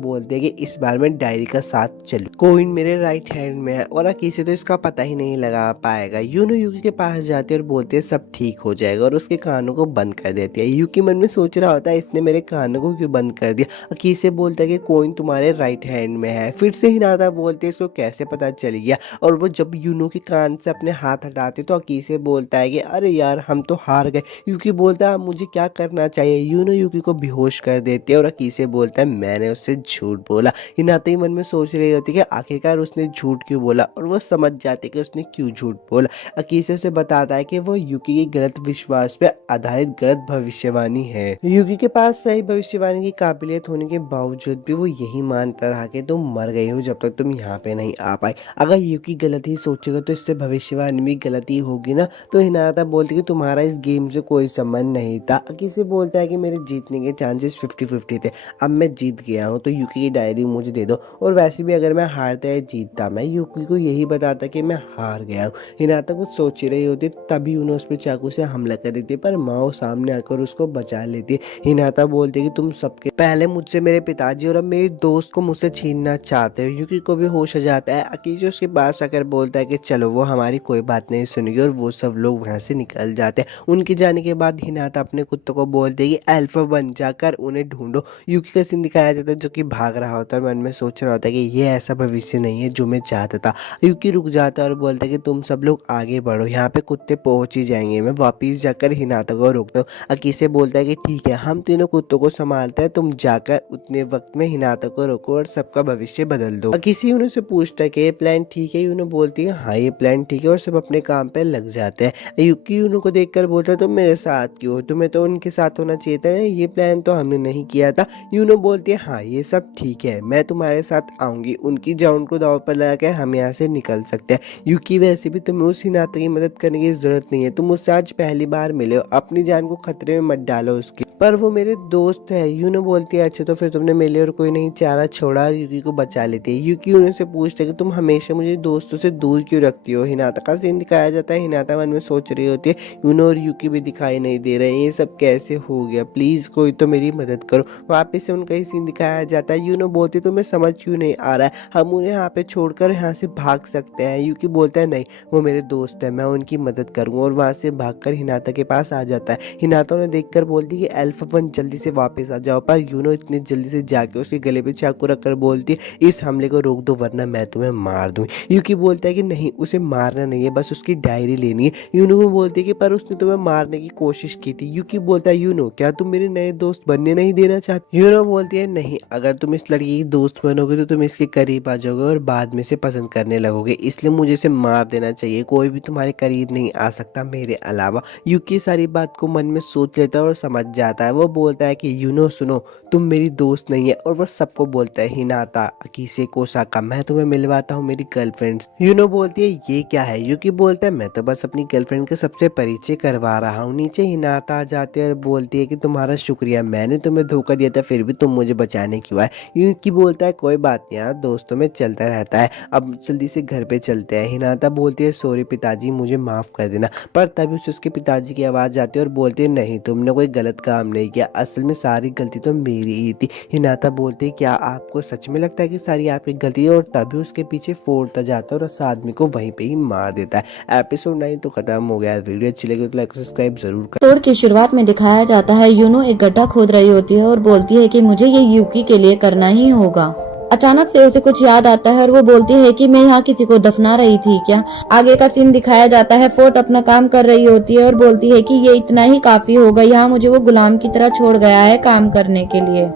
बोलते है कि इस बार मैं डायरी का साथ चलूं। कोइन मेरे राइट हैंड में है और अकीसे तो इसका पता ही नहीं लगा पाएगा। यूनो यूकी के पास जाती है और बोलते है सब ठीक हो जाएगा और उसके कानों को बंद कर देती है। यूकी मन में सोच रहा होता है इसने मेरे कानों को क्यों बंद कर दिया। अकीसे बोलता है कि कोइन तुम्हारे राइट हैंड में है। फिर से हिनाता बोलते है इसको कैसे पता चल गया, और वो जब यूनो के कान से अपने हाथ हटाते तो अकीसे बोलता है कि अरे यार हम तो हार गए। यूकी बोलता है मुझे क्या करना चाहिए। यूनो यूकी को बेहोश कर देते और अकीसे बोलता है मैंने उससे झूठ बोला। हिनाता ही मन में सोच रही होती है कि आखिरकार उसने झूठ क्यों बोला, और वो समझ जाते कि उसने क्यों झूठ बोला। अकीसे उसे बताता है कि वो यूकी की गलत विश्वास पे आधारित गलत भविष्यवाणी है। यूकी के पास सही भविष्यवाणी की काबिलियत होने के बावजूद भी वो यही मानता रहा कि तुम मर गई हो जब तक तुम यहाँ पे नहीं आ पाई। अगर यूकी गलत ही सोचेगा तो इससे भविष्यवाणी भी गलत ही होगी ना। तो हिनाता बोलती कि तुम्हारा इस गेम से कोई संबंध नहीं था। अकीसे बोलता है कि मेरे जीतने के चांसेस 50-50 थे, अब मैं जीत गया हूँ तो यूकी की डायरी मुझे दे दो, और वैसे भी अगर मैं हारता या जीतता मैं यूकी को यही बताता कि मैं हार गया हूँ। हिनाता कुछ सोच ही रही होती तभी उन्हें उस पर चाकू से हमला कर देती है पर माओ सामने आकर उसको बचा लेती है। हिनाता बोलती है कि तुम सबके पहले मुझसे मेरे पिताजी और अब मेरी दोस्त को मुझसे छीनना चाहते हो। यूकी को भी होश आ जाता है। अकीसे उसके पास आकर बोलता है कि चलो वो हमारी कोई बात नहीं सुनेगी, और वो सब लोग वहाँ से निकल जाते हैं। उनके जाने के बाद हिनाता अपने कुत्तों को बोलते है कि अल्फा बन जाकर उन्हें ढूंढो। यूकी का सीन दिखाया जाता है जो कि भाग रहा होता है, मन में सोच रहा होता है कि ये ऐसा भविष्य नहीं है जो मैं चाहता था। यूकी रुक जाता है और बोलता है कि तुम सब लोग आगे बढ़ो, यहाँ पे कुत्ते पहुंच ही जाएंगे। मैं वापिस जाकर हिनाता को रोकता हूँ। अकीसे बोलता है कि ठीक है हम तीनों कुत्तों को संभालते हैं, तुम जाकर उतने वक्त में हिनाता को रोको और सबका भविष्य बदल दो। अकीसे यूनो से पूछता है कि ये प्लान ठीक है। यूनो बोलती है हाँ ये प्लान ठीक है, और सब अपने काम पे लग जाते हैं। यूकी यूनो को देखकर बोलता है तुम मेरे साथ क्यों हो, तुम्हें तो उनके साथ होना चाहिए था, ये प्लान तो हमने नहीं किया था। यूनो बोलती है हाँ ये सब ठीक है, मैं तुम्हारे साथ आऊंगी, उनकी जान को दांव पर लगा के हम यहाँ से निकल सकते हैं। यूकी वैसे भी तुम्हें उस हिनाता की मदद करने की जरूरत नहीं है, तुम उससे आज पहली बार मिले हो, अपनी जान को खतरे में मत डालो उसकी, पर वो मेरे दोस्त है। यूनो बोलती है अच्छा तो फिर तुमने मेरे और कोई नहीं चारा छोड़ा यूकी को बचा लेती है। यूकी यूनो से पूछते है कि तुम हमेशा मुझे दोस्तों से दूर क्यों रखती हो। हिनाता का सीन दिखाया जाता है। हिनाता मन में सोच रही होती है यूनो और यूकी भी दिखाई नहीं दे रहे, ये सब कैसे हो गया, प्लीज कोई तो मेरी मदद करो। वापस से उनका ही सीन दिखाया जाता है। यूनो बोलती तो मैं समझ क्यों नहीं आ रहा है, हम उन्हें यहाँ पे छोड़कर यहाँ से भाग सकते हैं। यूकी बोलता है नहीं वो मेरे दोस्त है, मैं उनकी मदद करूंगा, और वहां से भागकर हिनाता के पास आ जाता है। हिनाता उन्हें देखकर बोलती है कि अल्फा वन जल्दी से वापस आ जाओ। पर यूनो इतनी जल्दी से जाके उसके गले पे चाकू रखकर बोलती है इस हमले को रोक दो वरना मैं तुम्हें मार दूँ। यूकी बोलता है कि नहीं, उसे मारना नहीं है, बस उसकी डायरी लेनी है। यूनो को बोलती है कि पर उसने तुम्हें मारने की कोशिश की थी। यूकी बोलता है यूनो क्या तुम मेरे नए दोस्त बनने नहीं देना चाहते? यूनो बोलती है नहीं, अगर तुम इस लड़की की दोस्त बनोगे तो तुम इसके करीब आ जाओगे और बाद में से पसंद करने लगोगे, इसलिए मुझे इसे मार देना चाहिए। कोई भी तुम्हारे करीब नहीं आ सकता मेरे अलावा। यूकी सारी बात को मन में सोच लेता है और समझ जाता है। वो बोलता है कि यूनो सुनो, तुम मेरी दोस्त नहीं है। और वो सबको बोलता है हिनाता, अकीसे, कोसाका, मैं तुम्हें मिलवाता हूँ मेरी गर्लफ्रेंड। यूनो बोलती है ये क्या है? यूकी बोलता है मैं तो बस अपनी गर्लफ्रेंड के सबसे परिचय करवा रहा हूँ। नीचे हिनाता आ जाती है और बोलती है कि तुम्हारा शुक्रिया, मैंने तुम्हें धोखा दिया था फिर भी तुम मुझे बचाने क्यों आए? यूकी बोलता है कोई बात नहीं यार, दोस्तों में चलता रहता है, अब जल्दी से घर पे चलते हैं। हिनाता बोलती है सॉरी पिताजी, मुझे माफ कर देना। पर तभी उसके पिताजी की आवाज आती है और बोलते हैं नहीं, तुमने कोई गलत काम नहीं किया, असल में सारी गलती तो मेरी ही थी। हिनाता बोलते हैं क्या आपको सच में लगता है कि सारी आपकी गलती है? और तभी उसके पीछे फोड़ता जाता है और उस आदमी को वहीं पे ही मार देता है। एपिसोड 9 तो खत्म हो गया। वीडियो अच्छी लगी तो लाइक सब्सक्राइब जरूर कर। एपिसोड की शुरुआत में दिखाया जाता है यूनो एक गड्ढा खोद रही होती है और बोलती है कि मुझे ये यूकी के लिए करना ही होगा। अचानक से उसे कुछ याद आता है और वो बोलती है कि मैं यहाँ किसी को दफना रही थी क्या। आगे का सीन दिखाया जाता है, फोर्थ अपना काम कर रही होती है और बोलती है कि ये इतना ही काफी होगा, यहाँ मुझे वो गुलाम की तरह छोड़ गया है काम करने के लिए।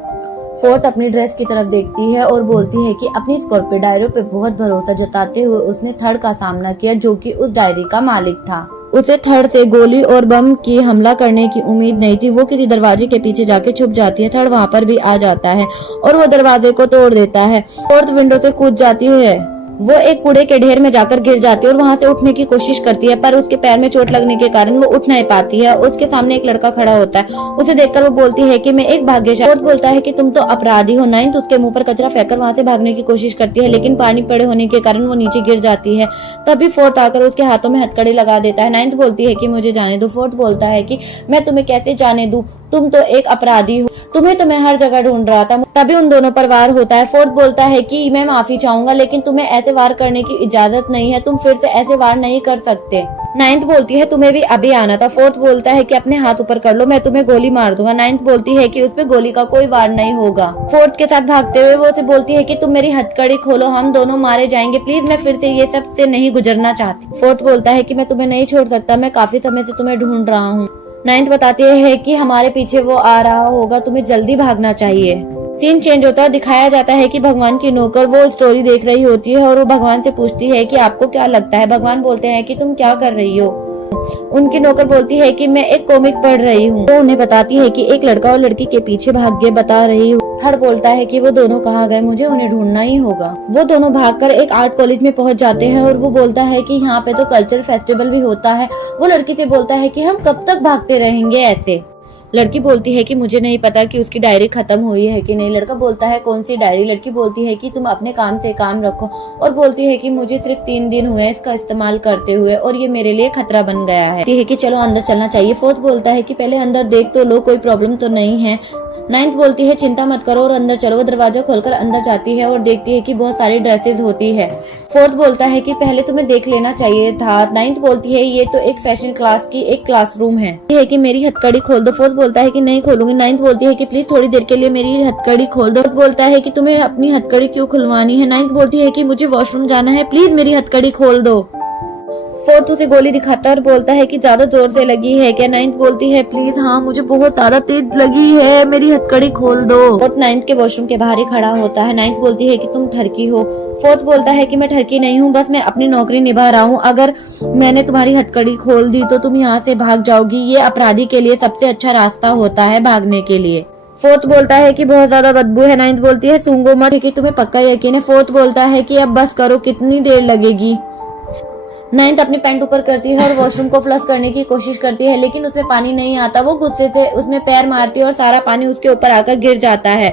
फोर्थ अपनी ड्रेस की तरफ देखती है और बोलती है कि अपनी स्कॉर्पियो डायरी पे बहुत भरोसा जताते हुए उसने थर्ड का सामना किया जो कि उस डायरी का मालिक था। उसे थर्ड से गोली और बम की हमला करने की उम्मीद नहीं थी। वो किसी दरवाजे के पीछे जाके छुप जाती है। थर्ड वहाँ पर भी आ जाता है और वो दरवाजे को तोड़ देता है। फोर्थ विंडो से कूद जाती है। वो एक कूड़े के ढेर में जाकर गिर जाती है और वहाँ से उठने की कोशिश करती है, पर उसके पैर में चोट लगने के कारण वो उठ नहीं पाती है। उसके सामने एक लड़का खड़ा होता है, उसे देखकर वो बोलती है कि मैं एक भाग्यशाली। फोर्थ बोलता है कि तुम तो अपराधी हो। नाइन्थ उसके मुंह पर कचरा फेंककर वहाँ से भागने की कोशिश करती है, लेकिन पानी पड़े होने के कारण वो नीचे गिर जाती है। तभी फोर्थ आकर उसके हाथों में हथकड़ी लगा देता है। नाइन्थ बोलती है कि मुझे जाने दो। फोर्थ बोलता है कि मैं तुम्हें कैसे जाने दूं, तुम तो एक अपराधी हो, तुम्हें तो मैं हर जगह ढूंढ रहा था। तभी उन दोनों पर वार होता है। फोर्थ बोलता है कि मैं माफी चाहूंगा, लेकिन तुम्हें ऐसे वार करने की इजाजत नहीं है, तुम फिर से ऐसे वार नहीं कर सकते। नाइन्थ बोलती है तुम्हें भी अभी आना था। फोर्थ बोलता है कि अपने हाथ ऊपर कर लो, मैं तुम्हें गोली मार दूंगा। नाइन्थ बोलती है कि उस पे गोली का कोई वार नहीं होगा। फोर्थ के साथ भागते हुए वो उसे बोलती है कि तुम मेरी हथकड़ी खोलो, हम दोनों मारे जाएंगे, प्लीज मैं फिर से ये सब से नहीं गुजरना चाहती। फोर्थ बोलता है कि मैं तुम्हें नहीं छोड़ सकता, मैं काफी समय से तुम्हें ढूंढ रहा हूँ। नाइन्थ बताती है कि हमारे पीछे वो आ रहा होगा, तुम्हें जल्दी भागना चाहिए। सीन चेंज होता है, दिखाया जाता है कि भगवान की नौकर वो स्टोरी देख रही होती है और वो भगवान से पूछती है कि आपको क्या लगता है। भगवान बोलते हैं कि तुम क्या कर रही हो। उनकी नौकर बोलती है कि मैं एक कॉमिक पढ़ रही हूँ। तो उन्हें बताती है कि एक लड़का और लड़की के पीछे भाग के बता रही हूँ। थर्ड बोलता है कि वो दोनों कहाँ गए, मुझे उन्हें ढूंढना ही होगा। वो दोनों भागकर एक आर्ट कॉलेज में पहुंच जाते हैं और वो बोलता है कि यहाँ पे तो कल्चर फेस्टिवल भी होता है। वो लड़की से बोलता है कि हम कब तक भागते रहेंगे ऐसे। लड़की बोलती है कि मुझे नहीं पता कि उसकी डायरी खत्म हुई है कि नहीं। लड़का बोलता है कौन सी डायरी। लड़की बोलती है कि तुम अपने काम से काम रखो और बोलती है कि मुझे सिर्फ 3 दिन हुए इसका इस्तेमाल करते हुए और ये मेरे लिए खतरा बन गया है कि चलो अंदर चलना चाहिए। फोर्थ बोलता है कि पहले अंदर देख तो लो, कोई प्रॉब्लम तो नहीं है। नाइन्थ बोलती है चिंता मत करो और अंदर चलो। वो दरवाजा खोलकर अंदर जाती है और देखती है कि बहुत सारी ड्रेसेस होती है। फोर्थ बोलता है कि पहले तुम्हें देख लेना चाहिए था। नाइन्थ बोलती है ये तो एक फैशन क्लास की एक क्लासरूम है कि मेरी हथकड़ी खोल दो। फोर्थ बोलता है कि नहीं खोलूंगी। नाइन्थ बोलती है कि प्लीज थोड़ी देर के लिए मेरी हथकड़ी खोल दो। फोर्थ बोलता है कि तुम्हें अपनी हथकड़ी क्यों खुलवानी है। नाइन्थ बोलती है कि मुझे वॉशरूम जाना है, प्लीज मेरी हथकड़ी खोल दो। फोर्थ उसे गोली दिखाता है और बोलता है कि ज्यादा जोर से लगी है क्या। नाइन्थ बोलती है प्लीज हाँ, मुझे बहुत ज्यादा तेज लगी है, मेरी हथकड़ी खोल दो। फोर्थ नाइन्थ के वॉशरूम के बाहर ही खड़ा होता है। नाइन्थ बोलती है कि तुम ठरकी हो। फोर्थ बोलता है कि मैं ठरकी नहीं हूँ, बस मैं अपनी नौकरी निभा रहा हूँ। अगर मैंने तुम्हारी हथकड़ी खोल दी तो तुम यहाँ से भाग जाओगी। ये अपराधी के लिए सबसे अच्छा रास्ता होता है भागने के लिए। फोर्थ बोलता है कि बहुत ज्यादा बदबू है। नाइन्थ बोलती है सूंघो मत, कि तुम्हें पक्का यकीन है। फोर्थ बोलता है कि अब बस करो, कितनी देर लगेगी। नाइन्थ अपनी पैंट ऊपर करती है और वॉशरूम को फ्लश करने की कोशिश करती है, लेकिन उसमें पानी नहीं आता। वो गुस्से से उसमें पैर मारती है और सारा पानी उसके ऊपर आकर गिर जाता है।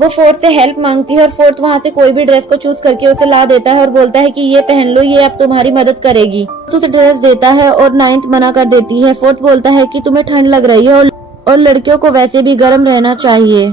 वो फोर्थ से हेल्प मांगती है और फोर्थ वहाँ से कोई भी ड्रेस को चूज करके उसे ला देता है और बोलता है कि ये पहन लो, ये अब तुम्हारी मदद करेगी। तो उसे ड्रेस देता है और नाइन्थ मना कर देती है। फोर्थ बोलता है कि तुम्हें ठंड लग रही है और लड़कियों को वैसे भी गर्म रहना चाहिए।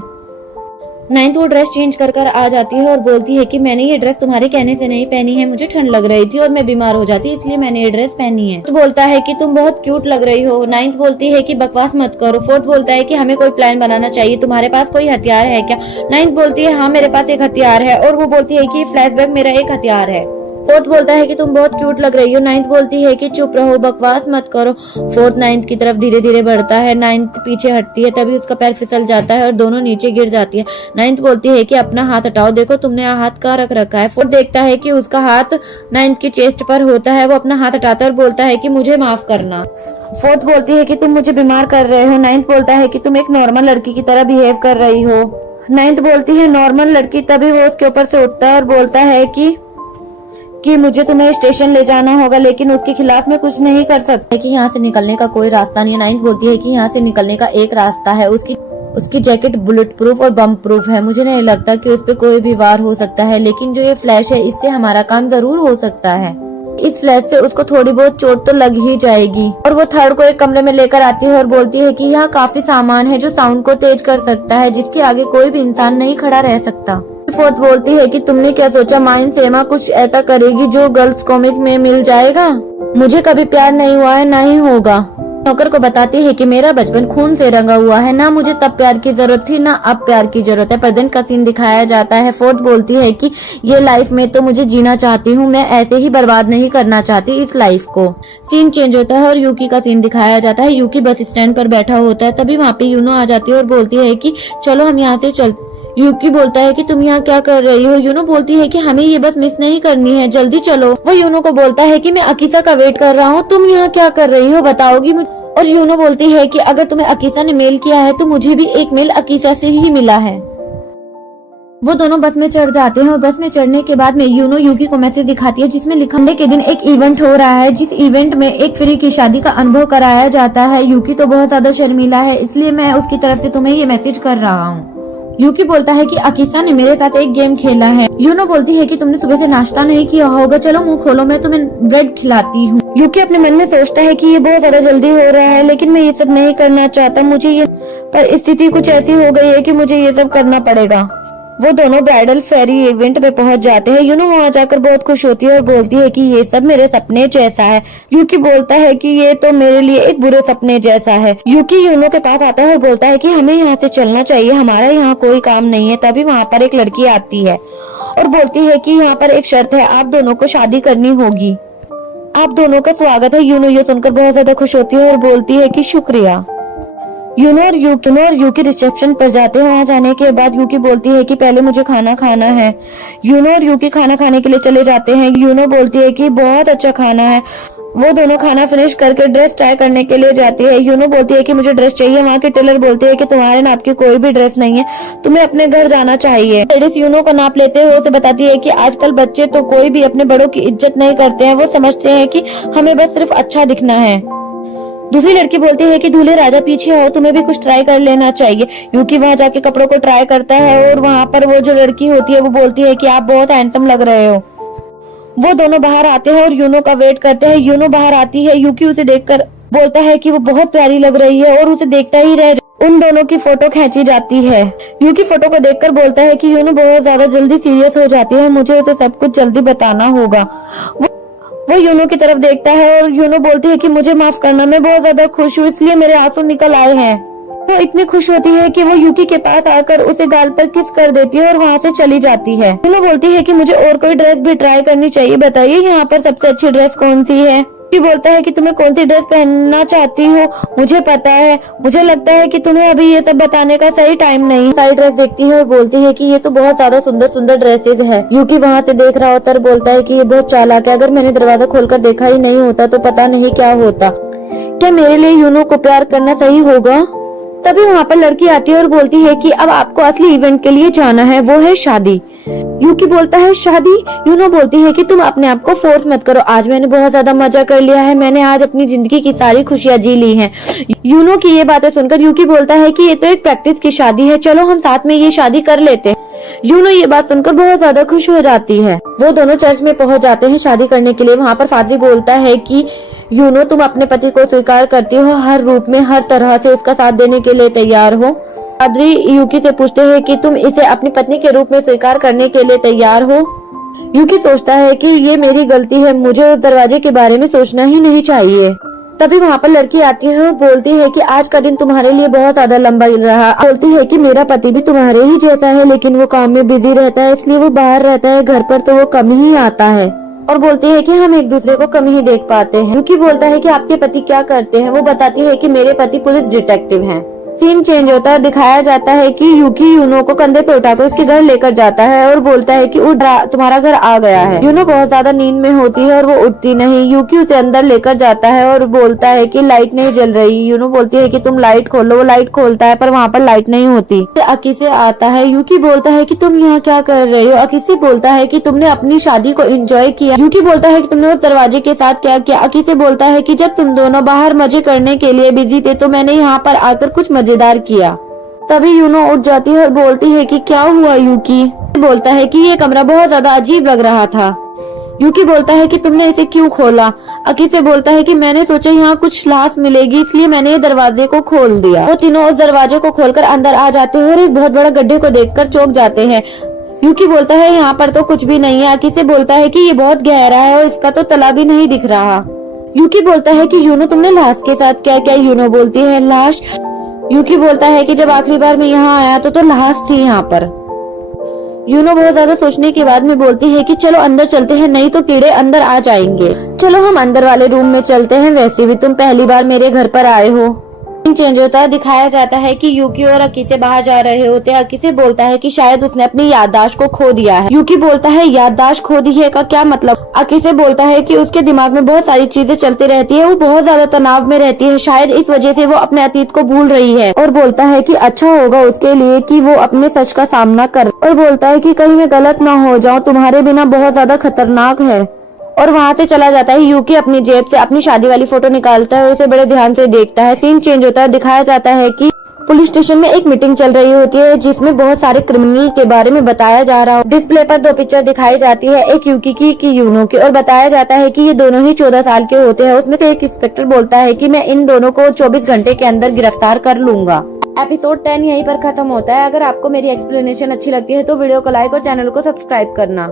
नाइन्थ वो ड्रेस चेंज कर कर आ जाती है और बोलती है कि मैंने ये ड्रेस तुम्हारे कहने से नहीं पहनी है, मुझे ठंड लग रही थी और मैं बीमार हो जाती इसलिए मैंने ये ड्रेस पहनी है। तो बोलता है कि तुम बहुत क्यूट लग रही हो। नाइन्थ बोलती है कि बकवास मत करो। फोर्थ बोलता है कि हमें कोई प्लान बनाना चाहिए, तुम्हारे पास कोई हथियार है क्या? नाइन्थ बोलती है हाँ मेरे पास एक हथियार है और वो बोलती है कि फ्लैशबैक मेरा एक हथियार है। फोर्थ बोलता है कि तुम बहुत क्यूट लग रही हो। नाइन्थ बोलती है कि चुप रहो, बकवास मत करो। फोर्थ नाइन्थ की तरफ धीरे धीरे बढ़ता है। नाइन्थ पीछे हटती है, तभी उसका पैर फिसल जाता है और दोनों नीचे गिर जाती है। नाइन्थ बोलती है कि अपना हाथ हटाओ, देखो तुमने हाथ कहाँ रख रखा है। फोर्थ देखता है कि उसका हाथ नाइन्थ की चेस्ट पर होता है। वो अपना हाथ हटाता है और बोलता है कि मुझे माफ करना। फोर्थ बोलती है कि तुम मुझे बीमार कर रहे हो। नाइन्थ बोलता है कि तुम एक नॉर्मल लड़की की तरह बिहेव कर रही हो। नाइन्थ बोलती है नॉर्मल लड़की, तभी वो उसके ऊपर से उठता है और बोलता है कि मुझे तुम्हें स्टेशन ले जाना होगा, लेकिन उसके खिलाफ मैं कुछ नहीं कर सकता कि यहाँ से निकलने का कोई रास्ता नहीं है। नाइन्थ बोलती है कि यहाँ से निकलने का एक रास्ता है, उसकी जैकेट बुलेट प्रूफ और बम प्रूफ है। मुझे नहीं लगता कि उस पे कोई भी वार हो सकता है, लेकिन जो ये फ्लैश है इससे हमारा काम जरूर हो सकता है। इस फ्लैश से उसको थोड़ी बहुत चोट तो लग ही जाएगी। और वो थर्ड को एक कमरे में लेकर आती है और बोलती है कि यहाँ काफी सामान है जो साउंड को तेज कर सकता है, जिसके आगे कोई भी इंसान नहीं खड़ा रह सकता। फोर्थ बोलती है कि तुमने क्या सोचा, माइन सेमा कुछ ऐसा करेगी जो गर्ल्स कॉमिक में मिल जाएगा? मुझे कभी प्यार नहीं हुआ है, ना ही होगा। नौकर को बताती है कि मेरा बचपन खून से रंगा हुआ है, ना मुझे तब प्यार की जरूरत थी ना अब प्यार की जरूरत है। प्रेजेंट का सीन दिखाया जाता है। फोर्थ बोलती है कि ये लाइफ में तो मुझे जीना चाहती हूँ, मैं ऐसे ही बर्बाद नहीं करना चाहती इस लाइफ को। सीन चेंज होता है और यूकी का सीन दिखाया जाता है। यूकी बस स्टैंड पर बैठा होता है, तभी वहाँ पे यूनो आ जाती है और बोलती है कि चलो हम यहाँ से चलते। यूकी बोलता है कि तुम यहाँ क्या कर रही हो? यूनो बोलती है कि हमें ये बस मिस नहीं करनी है, जल्दी चलो। वो यूनो को बोलता है कि मैं अकीसा का वेट कर रहा हूँ, तुम यहाँ क्या कर रही हो, बताओगी मुझे? और यूनो बोलती है कि अगर तुम्हें अकीसा ने मेल किया है तो मुझे भी एक मेल अकीसा से ही मिला है। वो दोनों बस में चढ़ जाते हैं और बस में चढ़ने के बाद में यूनो यूकी को मैसेज दिखाती है जिसमें लिखा है के दिन एक इवेंट हो रहा है, जिस इवेंट में एक फ्री की शादी का अनुभव कराया जाता है। यूकी तो बहुत ज्यादा शर्मीला है, इसलिए मैं उसकी तरफ से तुम्हें ये मैसेज कर रहा हूँ। यूकी बोलता है कि अकीसा ने मेरे साथ एक गेम खेला है। यूनो बोलती है कि तुमने सुबह से नाश्ता नहीं किया होगा, चलो मुंह खोलो, मैं तुम्हें ब्रेड खिलाती हूँ। यूकी अपने मन में सोचता है कि ये बहुत ज्यादा जल्दी हो रहा है, लेकिन मैं ये सब नहीं करना चाहता, मुझे ये पर स्थिति कुछ ऐसी हो गई है कि मुझे ये सब करना पड़ेगा। वो दोनों ब्राइडल फेरी इवेंट पे पहुंच जाते हैं। यूनो वहाँ जाकर बहुत खुश होती है और बोलती है कि ये सब मेरे सपने जैसा है। यूकी बोलता है कि ये तो मेरे लिए एक बुरे सपने जैसा है। यूकी यूनो के पास आता है और बोलता है कि हमें यहाँ से चलना चाहिए, हमारा यहाँ कोई काम नहीं है। तभी वहाँ पर एक लड़की आती है और बोलती है कि यहाँ पर एक शर्त है, आप दोनों को शादी करनी होगी, आप दोनों का स्वागत है। यूनो ये सुनकर बहुत ज्यादा खुश होती है और बोलती है कि शुक्रिया। यूनो और यूकी रिसेप्शन पर जाते हैं। वहाँ जाने के बाद यूकी बोलती है कि पहले मुझे खाना खाना है। यूनो और यूकी खाना खाने के लिए चले जाते हैं। यूनो बोलती है कि बहुत अच्छा खाना है। वो दोनों खाना फिनिश करके ड्रेस ट्राई करने के लिए जाती है। यूनो बोलती है कि मुझे ड्रेस चाहिए। वहाँ के टेलर बोलते हैं कि तुम्हारे नाप की कोई भी ड्रेस नहीं है, तुम्हें अपने घर जाना चाहिए। लेडीज यूनो का नाप लेते हुए उसे बताती है कि आजकल बच्चे तो कोई भी अपने बड़ों की इज्जत नहीं करते हैं, वो समझते हैं कि हमें बस सिर्फ अच्छा दिखना है। दूसरी लड़की बोलती है कि दूल्हे राजा पीछे आओ, तुम्हें भी कुछ ट्राई कर लेना चाहिए। यूकी वहाँ जाके कपड़ों को ट्राई करता है और वहाँ पर वो जो लड़की होती है वो बोलती है कि आप बहुत हैंडसम लग रहे हो। वो दोनों बाहर आते हैं और यूनो का वेट करते हैं। यूनो बाहर आती है, यूकी उसे देखकर बोलता है कि वो बहुत प्यारी लग रही है और उसे देखता ही रह उन दोनों की फोटो खींची जाती है। यूकी फोटो को देखकर बोलता है कि यूनो बहुत ज्यादा जल्दी सीरियस हो जाती है, मुझे उसे सब कुछ जल्दी बताना होगा। वो यूनो की तरफ देखता है और यूनो बोलती है कि मुझे माफ करना, मैं बहुत ज्यादा खुश हूँ इसलिए मेरे आंसू निकल आए हैं। वो इतनी खुश होती है कि वो यूकी के पास आकर उसे गाल पर किस कर देती है और वहाँ से चली जाती है। यूनो बोलती है कि मुझे और कोई ड्रेस भी ट्राई करनी चाहिए, बताइए यहाँ पर सबसे अच्छी ड्रेस कौन सी है। यूकी बोलता है कि तुम्हें कौन सी ड्रेस पहनना चाहती हो मुझे पता है, मुझे लगता है कि तुम्हें अभी ये सब बताने का सही टाइम नहीं। सारी ड्रेस देखती है और बोलती है कि ये तो बहुत ज्यादा सुंदर सुंदर ड्रेसेस है। यूकी वहाँ से देख रहा होता है और बोलता है कि ये बहुत चालाक है, अगर मैंने दरवाजा खोलकर देखा ही नहीं होता तो पता नहीं क्या होता। क्या मेरे लिए यूनो को प्यार करना सही होगा? तभी वहाँ पर लड़की आती है और बोलती है कि अब आपको असली इवेंट के लिए जाना है, वो है शादी। यूकी बोलता है शादी? यूनो बोलती है कि तुम अपने आप को फोर्स मत करो, आज मैंने बहुत ज्यादा मजा कर लिया है, मैंने आज अपनी जिंदगी की सारी खुशियाँ जी ली हैं। यूनो की ये बातें सुनकर यूकी बोलता है कि ये तो एक प्रैक्टिस की शादी है, चलो हम साथ में ये शादी कर लेते। यूनो ये बात सुनकर बहुत ज्यादा खुश हो जाती है। वो दोनों चर्च में पहुंच जाते हैं शादी करने के लिए। वहाँ पर फादरी बोलता है कि यूनो तुम अपने पति को स्वीकार करती हो, हर रूप में हर तरह से उसका साथ देने के लिए तैयार हो। पादरी यूकी से पूछते हैं कि तुम इसे अपनी पत्नी के रूप में स्वीकार करने के लिए तैयार हो। यूकी सोचता है कि ये मेरी गलती है, मुझे उस दरवाजे के बारे में सोचना ही नहीं चाहिए। तभी वहाँ पर लड़की आती है और बोलती है कि आज का दिन तुम्हारे लिए बहुत ज्यादा लंबा रहा। बोलती है कि मेरा पति भी तुम्हारे ही जैसा है, लेकिन वो काम में बिजी रहता है, इसलिए वो बाहर रहता है, घर पर तो वो कम ही आता है। और बोलती है कि हम एक दूसरे को कम ही देख पाते हैं। यूकी बोलता है कि आपके पति क्या करते हैं। वो बताती है कि मेरे पति पुलिस डिटेक्टिव हैं। सीन चेंज होता है, दिखाया जाता है कि यूकी यूनो को कंधे पे उठाकर उसके घर लेकर जाता है और बोलता है कि उठ, तुम्हारा घर आ गया है। यूनो बहुत ज्यादा नींद में होती है और वो उठती नहीं। यूकी उसे अंदर लेकर जाता है और बोलता है कि लाइट नहीं जल रही। यूनो बोलती है कि तुम लाइट खोलो। वो लाइट खोलता है पर वहाँ पर लाइट नहीं होती। अकीसे आता है। यूकी बोलता है कि तुम यहाँ क्या कर रही हो। अकीसे बोलता है कि तुमने अपनी शादी को एंजॉय किया। यूकी बोलता है कि तुमने उस दरवाजे के साथ क्या किया। अकीसे बोलता है कि जब तुम दोनों बाहर मजे करने के लिए बिजी थे तो मैंने यहाँ पर आकर कुछ मजेदार किया। तभी यूनो उठ जाती है और बोलती है कि क्या हुआ यूकी। बोलता है कि ये कमरा बहुत ज्यादा अजीब लग रहा था। यूकी बोलता है कि तुमने इसे क्यों खोला। अकीसे बोलता है कि मैंने सोचा यहाँ कुछ लाश मिलेगी, इसलिए मैंने ये दरवाजे को खोल दिया। वो तीनों उस दरवाजे को खोलकर अंदर आ जाते हैं और एक बहुत बड़ा गड्ढे को देखकर चौंक जाते हैं। यूकी बोलता है यहाँ पर तो कुछ भी नहीं है। अकीसे बोलता है कि ये बहुत गहरा है और इसका तो तला भी नहीं दिख रहा। यूकी बोलता है कि यूनो तुमने लाश के साथ क्या क्या। यूनो बोलती है लाश। यूकी बोलता है कि जब आखिरी बार मैं यहाँ आया तो लाश थी यहाँ पर। यूनो बहुत ज्यादा सोचने के बाद में बोलती है कि चलो अंदर चलते हैं, नहीं तो कीड़े अंदर आ जाएंगे। चलो हम अंदर वाले रूम में चलते हैं, वैसे भी तुम पहली बार मेरे घर पर आए हो। चेंज होता है, दिखाया जाता है कि यूकी और अकीसे बाहर जा रहे होते हैं। अकीसे बोलता है कि शायद उसने अपनी याददाश्त को खो दिया है। यूकी बोलता है याददाश्त खो दी है का क्या मतलब। अकीसे बोलता है कि उसके दिमाग में बहुत सारी चीजें चलती रहती है, वो बहुत ज्यादा तनाव में रहती है, शायद इस वजह से वो अपने अतीत को भूल रही है। और बोलता है कि अच्छा होगा उसके लिए कि वो अपने सच का सामना कर। और बोलता है कि कहीं मैं गलत ना हो जाऊं, तुम्हारे बिना बहुत ज्यादा खतरनाक है। और वहाँ से चला जाता है। यूकी अपनी जेब से अपनी शादी वाली फोटो निकालता है और उसे बड़े ध्यान से देखता है। सीन चेंज होता है, दिखाया जाता है कि पुलिस स्टेशन में एक मीटिंग चल रही होती है जिसमें बहुत सारे क्रिमिनल के बारे में बताया जा रहा है। डिस्प्ले पर दो पिक्चर दिखाई जाती है, एक यूकी की एक यूनो की, और बताया जाता है कि ये दोनों ही 14 साल के होते हैं। उसमें से एक इंस्पेक्टर बोलता है कि मैं इन दोनों को 24 घंटे के अंदर गिरफ्तार कर लूंगा। एपिसोड 10 यहीं पर खत्म होता है। अगर आपको मेरी एक्सप्लेनेशन अच्छी लगती है तो वीडियो को लाइक और चैनल को सब्सक्राइब करना।